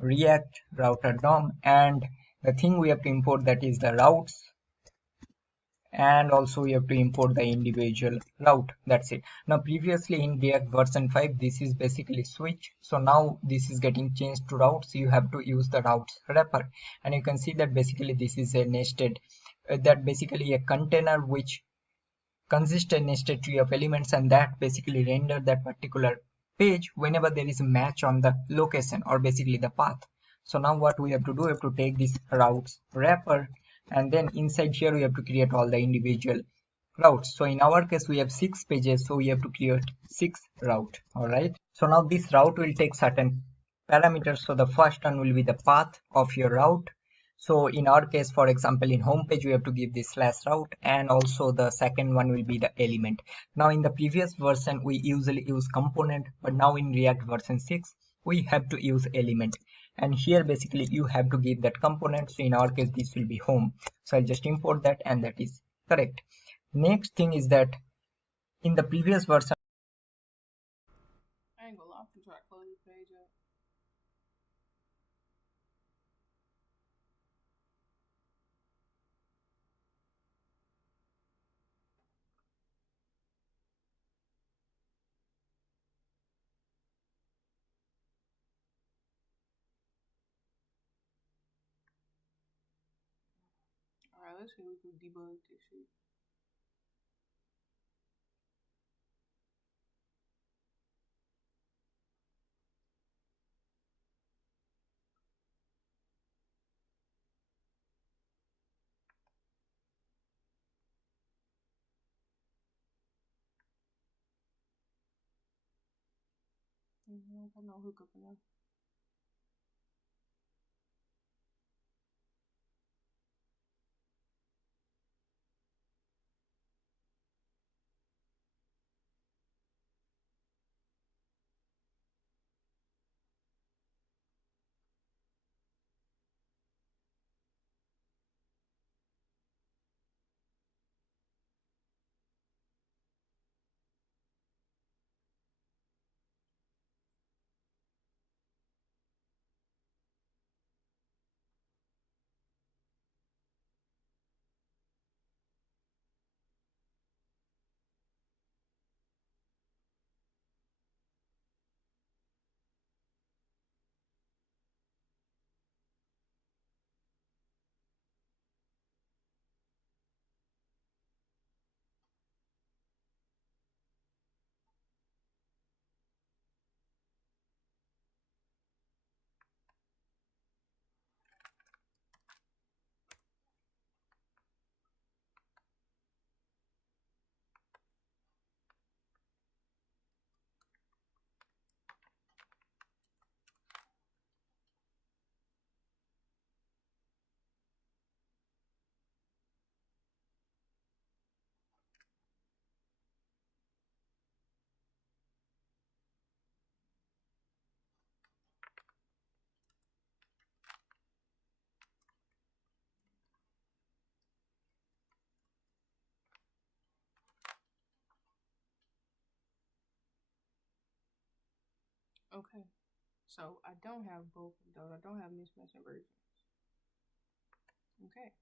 React Router DOM, and the thing we have to import, that is the routes, and also we have to import the individual route. That's it. Now previously in React version 5, this is basically switch, so now this is getting changed to routes. You have to use the routes wrapper, and you can see that basically this is a nested, that basically a container which consists a nested tree of elements, and that basically render that particular page whenever there is a match on the location or basically the path. So now what we have to do, we have to take this routes wrapper, and then inside here we have to create all the individual routes. So in our case we have 6 pages, so we have to create 6 route. All right, so now this route will take certain parameters. So the first one will be the path of your route. So in our case, for example, in home page, we have to give this slash route, and also the second one will be the element. Now in the previous version, we usually use component, but now in React version 6, we have to use element. And here basically you have to give that component. So in our case, this will be home. So I'll just import that, and that is correct. Next thing is that in the previous version, I ain't gonna lie. I'm gonna try to close this page up. All right, let's see if we can debug this shit. I don't got no hookup enough. Okay, so I don't have both of those. I don't have mismatch inversions. Okay.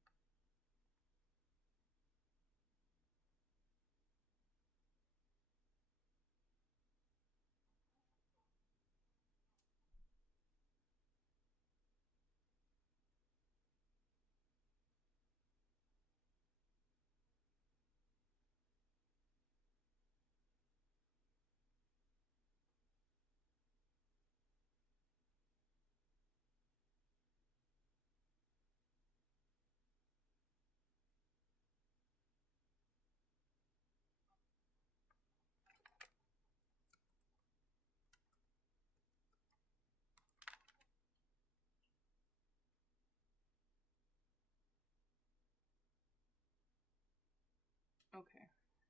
Okay,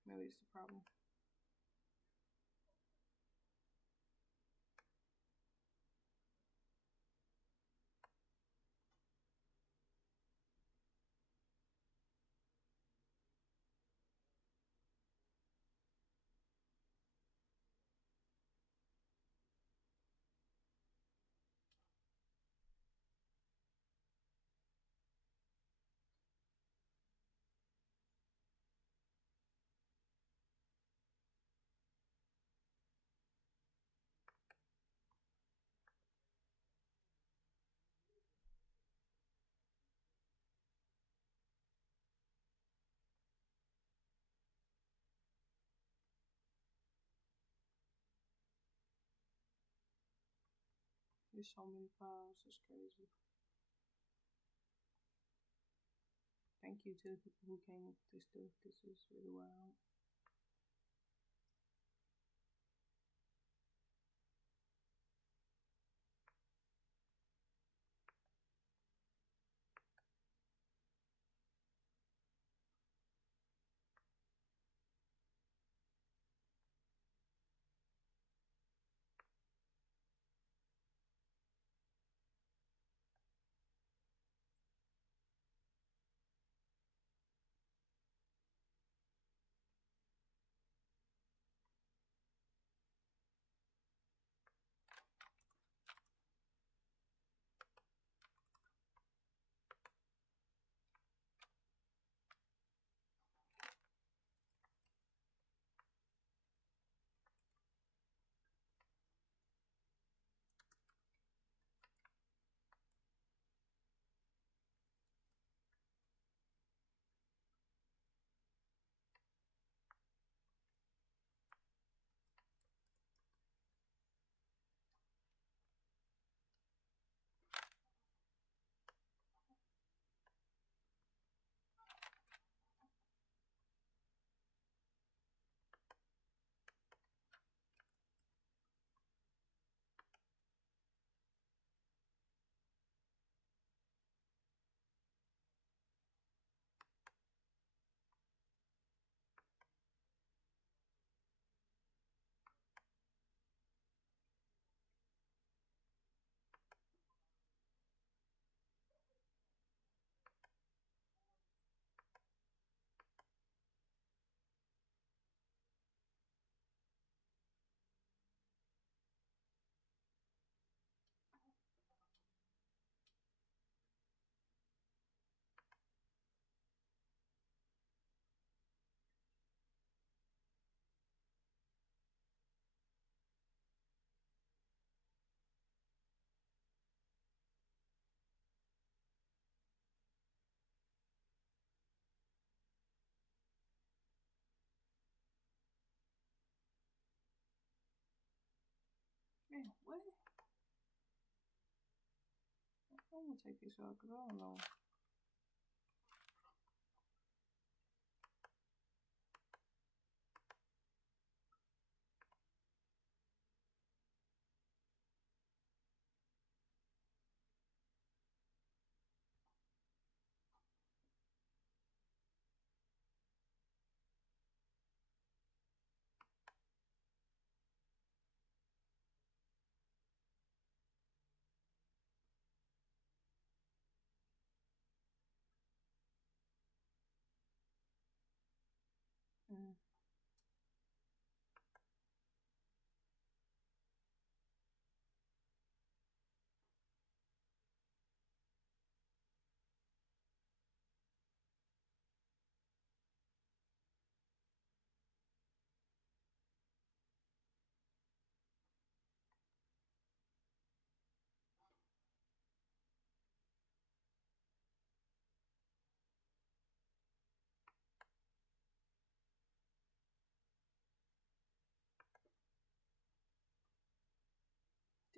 maybe it's the problem. There's so many files, it's crazy. Thank you to the people who came up with this stuff. This is really wild. Man, what? I'm gonna take this out because I don't know.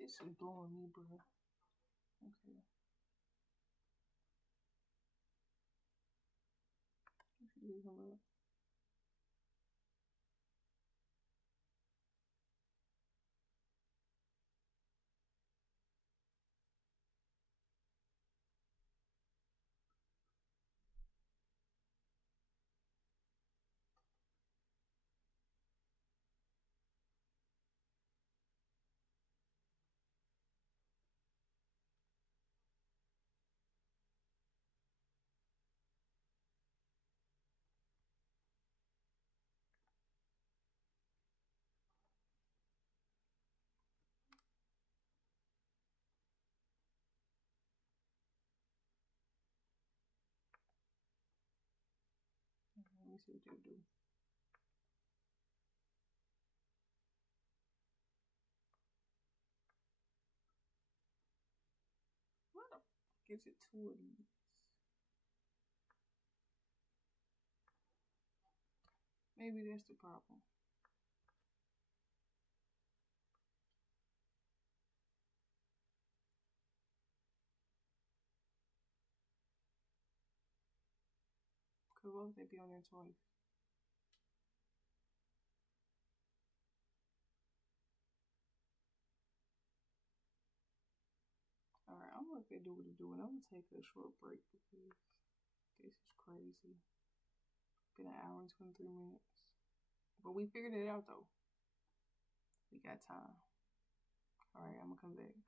This is blowing me, bro. Okay. Come up. Let me see what they do. What the fuck is it two of these? Maybe that's the problem. Because what if they be on there twice? Alright, I'm gonna let they do what they do, and I'm gonna take a short break because this is crazy. Been an hour and 23 minutes. But we figured it out though. We got time. Alright, I'm gonna come back.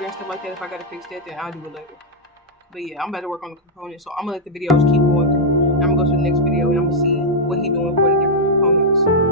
harder and stuff like that. If I gotta fix that, then I'll do it later. But yeah, I'm about to work on the components, so I'm gonna let the videos keep going through. And I'm gonna go to the next video and I'm gonna see what he's doing for the different components.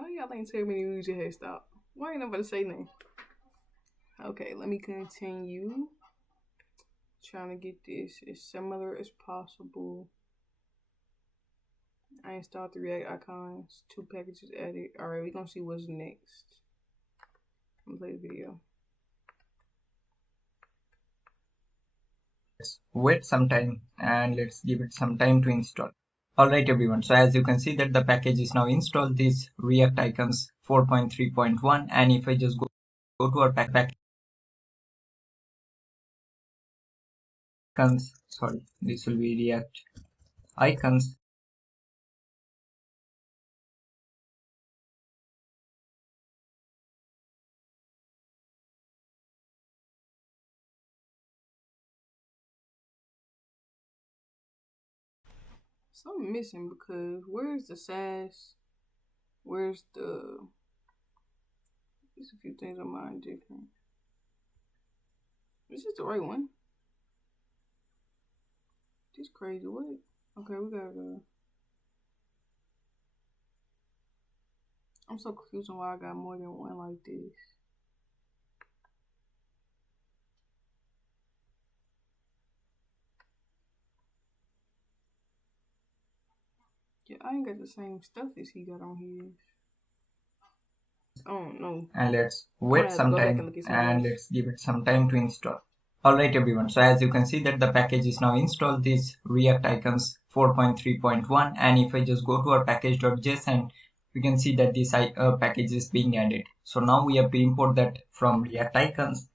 Why y'all ain't tell me to use your hairstyle? Why ain't nobody say nothing? Okay, let me continue. Trying to get this as similar as possible. I installed the React icons, 2 packages added. Alright, we're gonna see what's next. I'm gonna play the video. Let's wait some time and let's give it some time to install. Alright everyone, so as you can see that the package is now installed, this React icons 4.3.1, and if I just go to our package, sorry, this will be React icons. Something missing because where's the SAS? Where's the... There's a few things on mine different. This is the right one. This crazy, what? Okay, we gotta... I'm so confused on why I got more than one like this. Yeah, I ain't got the same stuff as he got on his. I don't know. And let's wait some time and let's give it some time to install. Alright everyone, so as you can see that the package is now installed, this React icons 4.3.1, and if I just go to our package.json, we can see that this package is being added. So now we have to import that from React icons,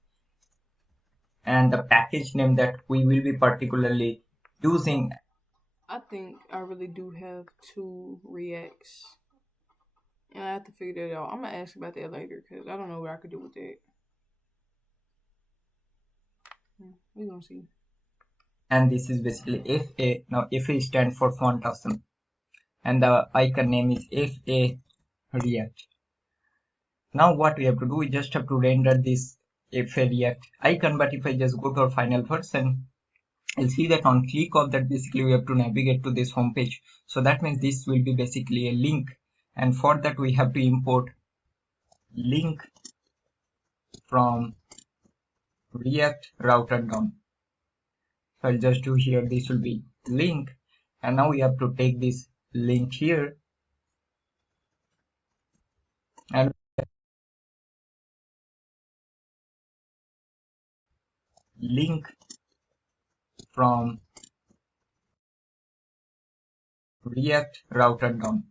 and the package name that we will be particularly using. I think I really do have 2 Reacts. And I have to figure that out. I'm gonna ask about that later because I don't know what I could do with that. We're gonna see. And this is basically FA. Now FA stands for font awesome, and the icon name is FA React. Now what we have to do, we just have to render this FA React icon. But if I just go to our final version, you'll see that on click of that, basically we have to navigate to this home page. So that means this will be basically a link, and for that we have to import link from React router down. So I'll just do here, this will be link, and now we have to take this link here and link from React router down.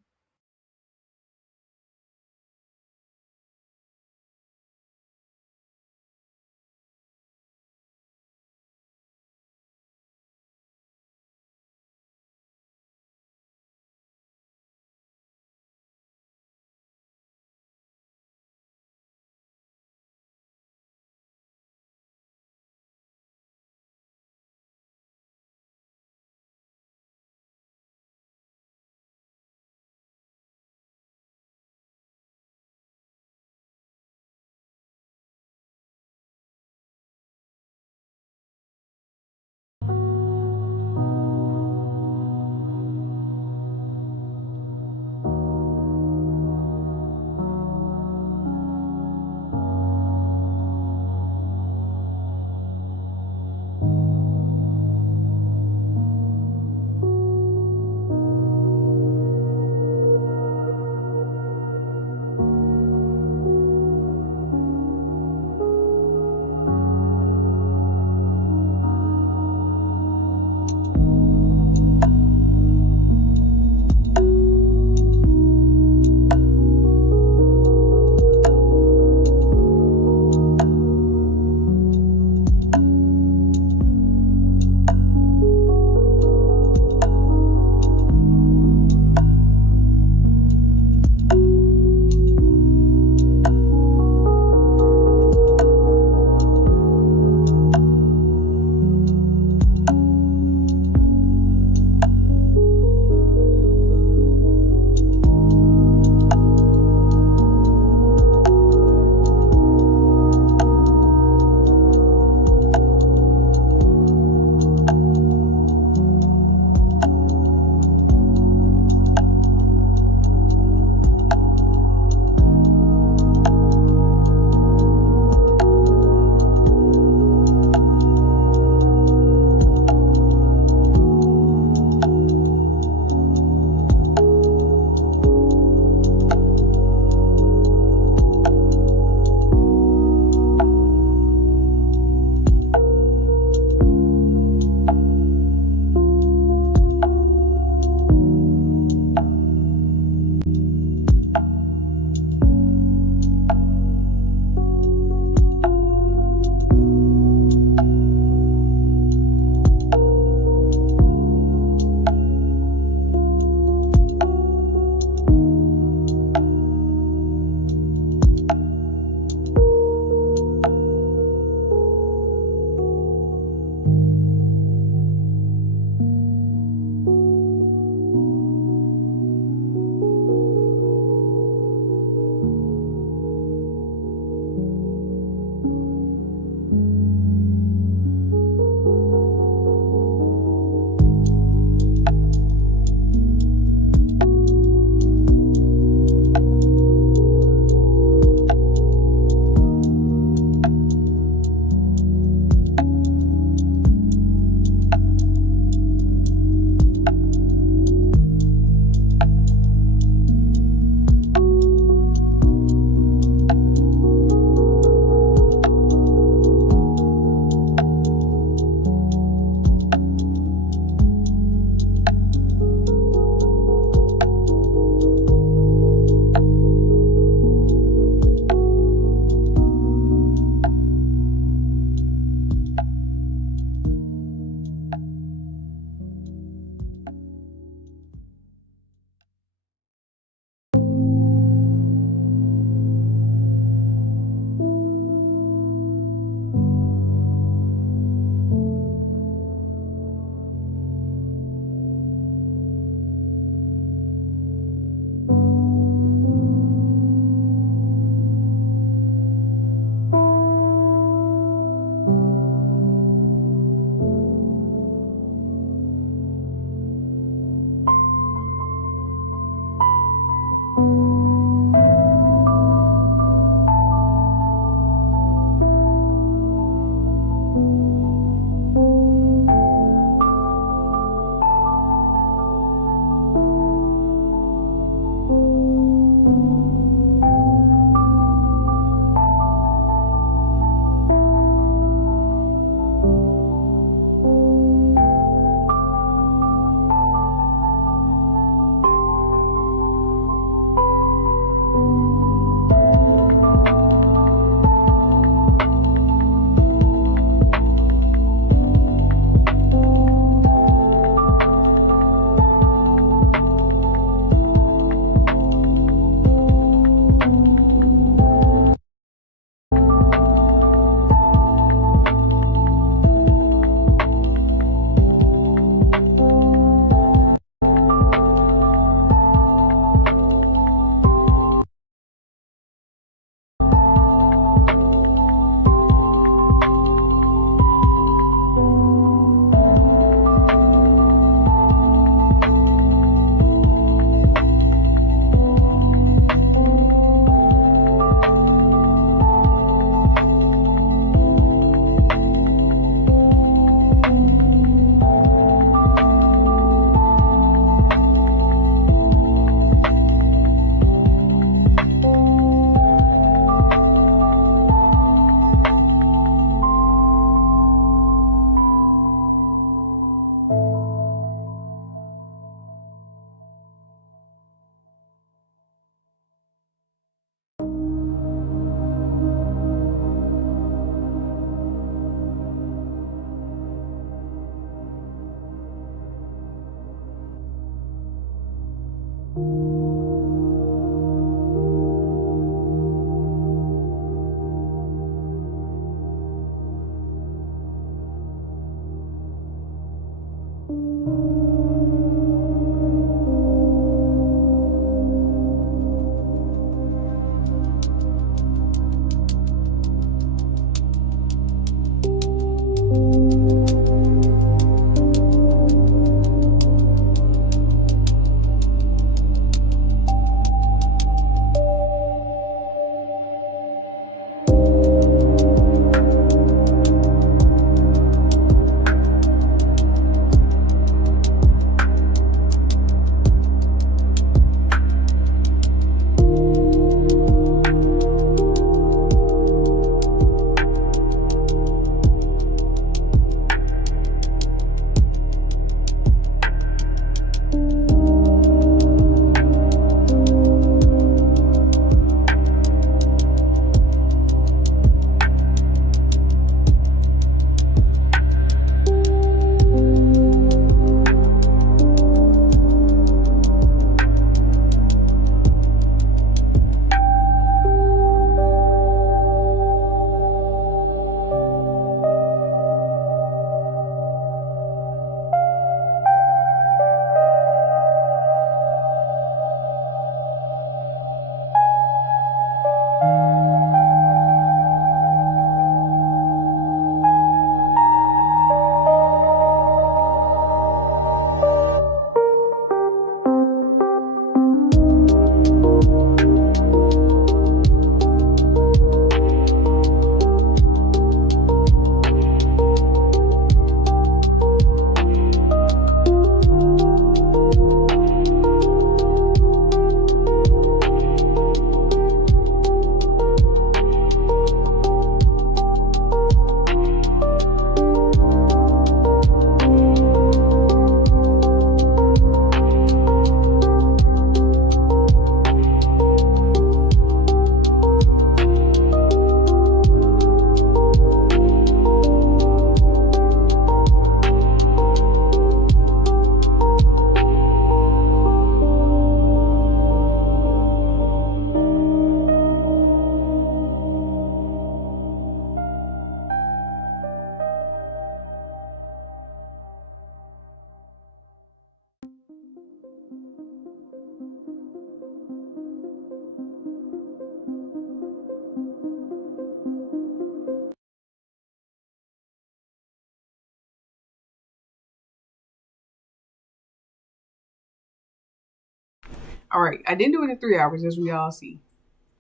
Alright, I didn't do it in 3 hours, as we all see.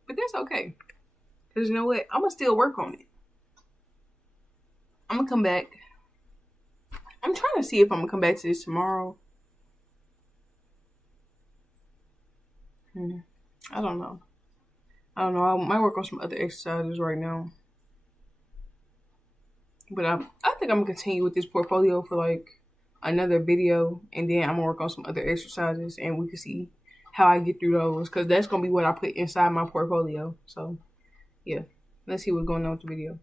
But that's okay. Because you know what? I'm going to still work on it. I'm going to come back. I'm trying to see if I'm going to come back to this tomorrow. I don't know. I might work on some other exercises right now. But I think I'm going to continue with this portfolio for like another video. And then I'm going to work on some other exercises. And we can see how I get through those. Because that's going to be what I put inside my portfolio. So, yeah. Let's see what's going on with the video.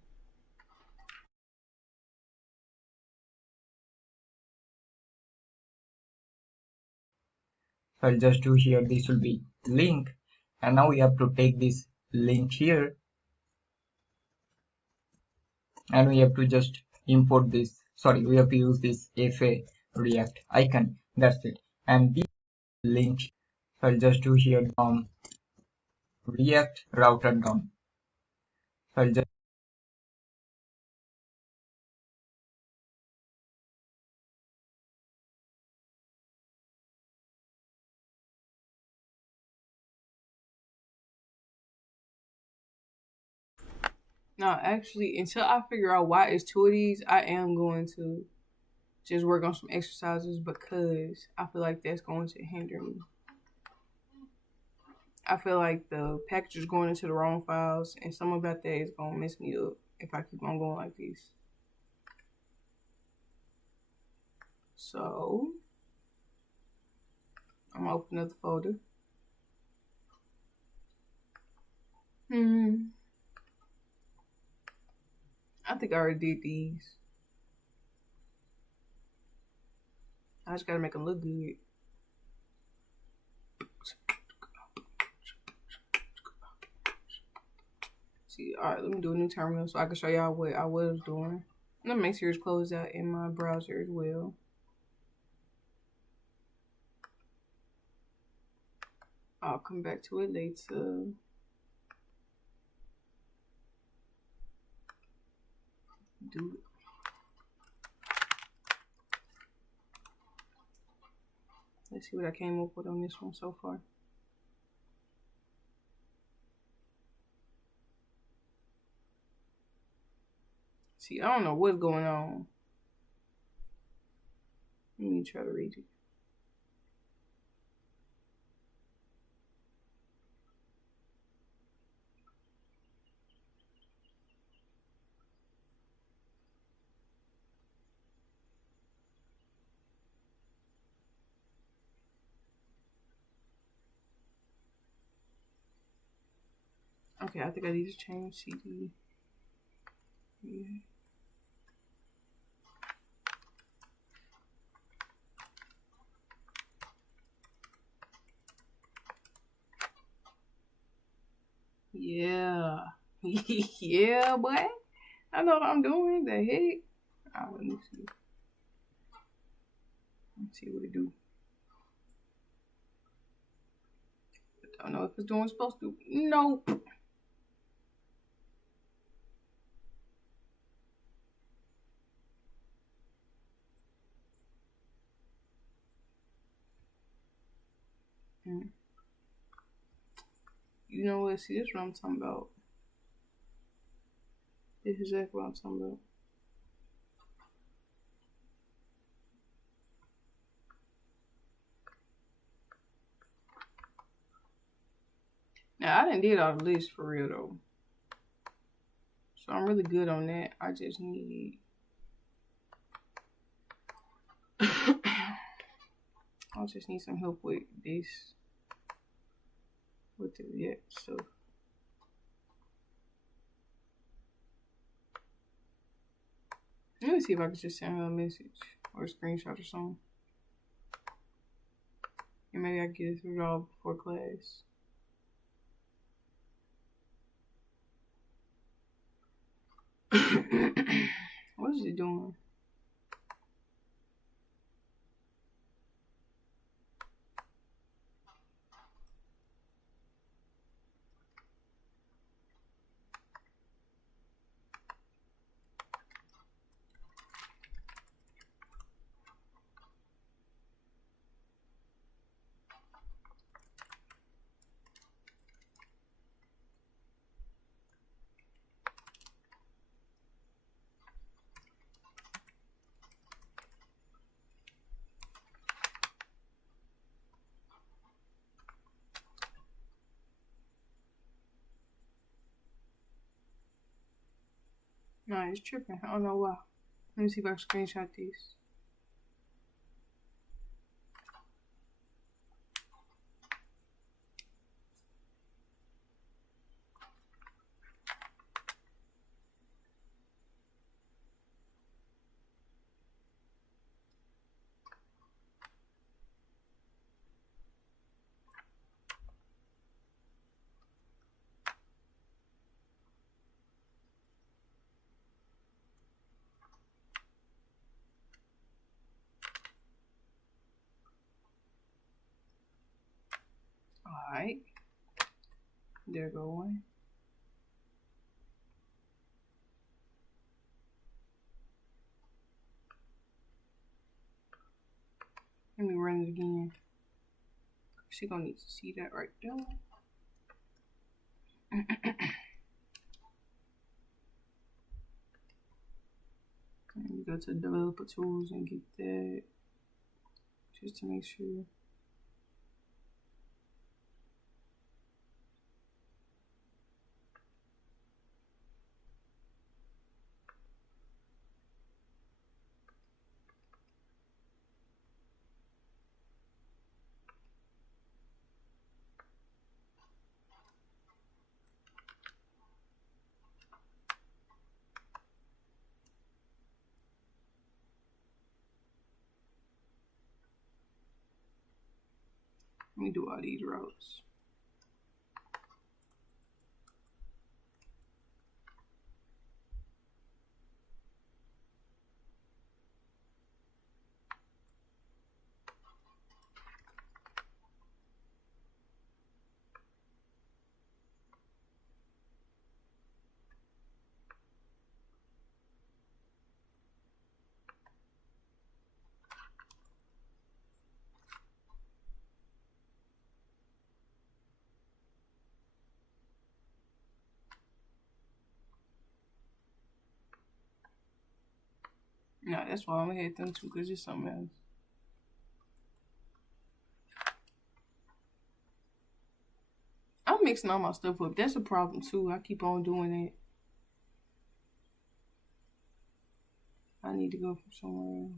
So I'll just do here, this will be link, and now we have to take this link here and we have to just import this, we have to use this FA React icon, that's it. And this link, so I'll just do here React router DOM. So I'll just No, actually, until I figure out why it's 2 of these, I am going to just work on some exercises because I feel like that's going to hinder me. I feel like the package is going into the wrong files, and something about that is going to mess me up if I keep on going like this. So, I'm going to open up the folder. I think I already did these. I just got to make them look good. See, alright, let me do a new terminal so I can show y'all what I was doing. Let me make sure it's closed out in my browser as well. I'll come back to it later. Do it. Let's see what I came up with on this one so far. See, I don't know what's going on. Let me try to read it. Okay, I think I need to change CD. Yeah. Yeah. Yeah, boy. I know what I'm doing. The heck? Oh, let me see. Let's see what it do. I don't know if it's doing what it's supposed to. Nope. You know what? See, this is what I'm talking about. This is exactly what I'm talking about. Now, I didn't did all the lists for real, though. So I'm really good on that. I just need... I just need some help with this. With the React stuff. Let me see if I can just send her a message or a screenshot or something. And maybe I can get it through it all before class. What is it doing? Nah, it's tripping. I don't know why. Let me see if I can screenshot this. Alright. There go one. Let me run it again. She gonna need to see that right there. Let me go to developer tools and get that just to make sure. Let me do all these rows. No, that's why I'm gonna hit them two because it's something else. I'm mixing all my stuff up. That's a problem too. I keep on doing it. I need to go from somewhere else.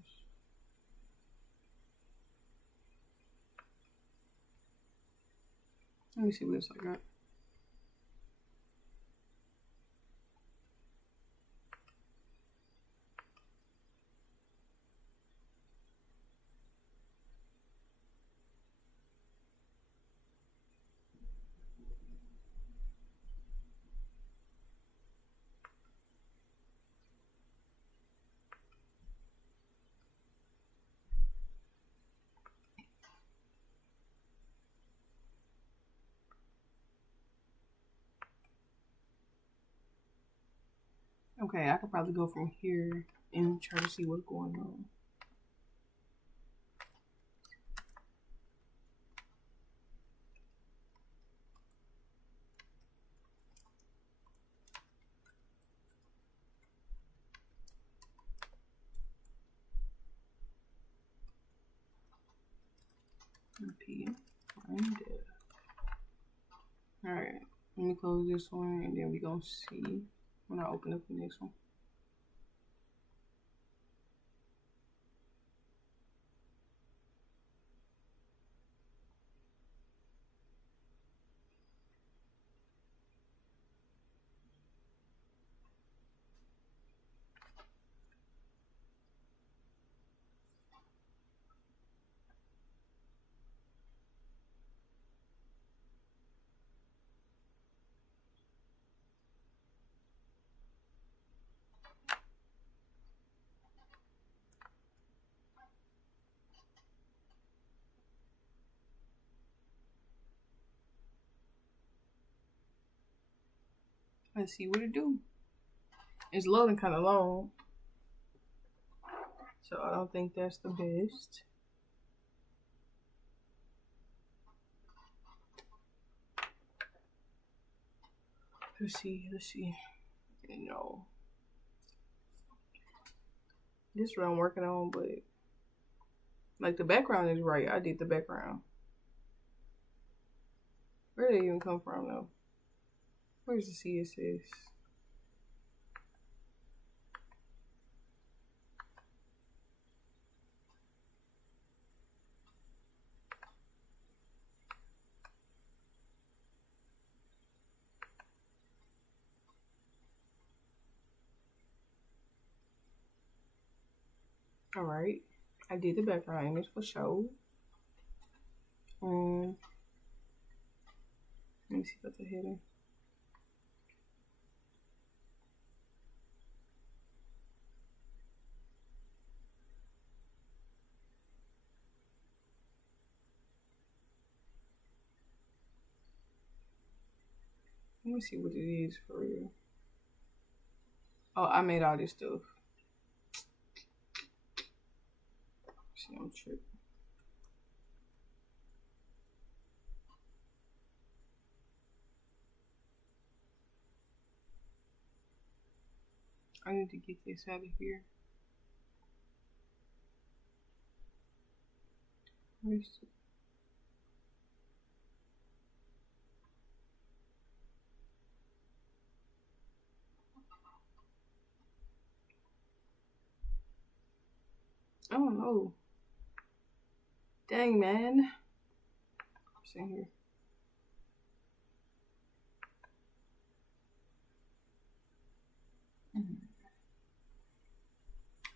Let me see what else I got. Okay, I could probably go from here and try to see what's going on. PM. Alright, let me close this one and then we're gonna see when I open up the next one. Let's see what it do. It's loading kind of long, so I don't think that's the best. Let's see. No. This is what I'm working on, but like the background is right. I did the background. Where did it even come from though? Where's the CSS? Alright. I did the background image for show. Let me see if that's a header. Let me see what it is for real. Oh, I made all this stuff. See, I'm tripping. I need to get this out of here. Where's it? I don't know. Dang, man. What's in here?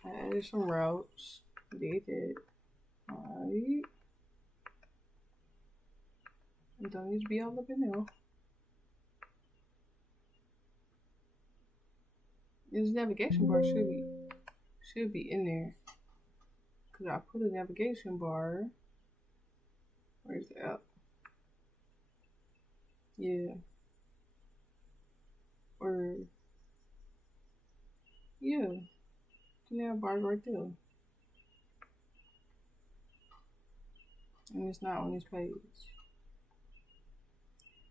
I added some routes. Did it. Alright. Don't need to be all up in there. This navigation bar should be in there. Cause I put a navigation bar. Where's the app? Yeah. Or yeah. The nav bar right there. And it's not on this page.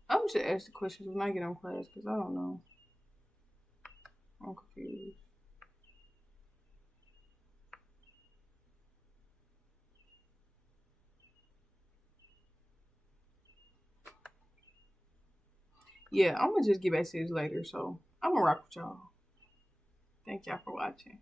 I'm just ask the questions when I get on class because I don't know. I'm confused. Yeah, I'm gonna just get back to this later. So I'm gonna rock with y'all. Thank y'all for watching.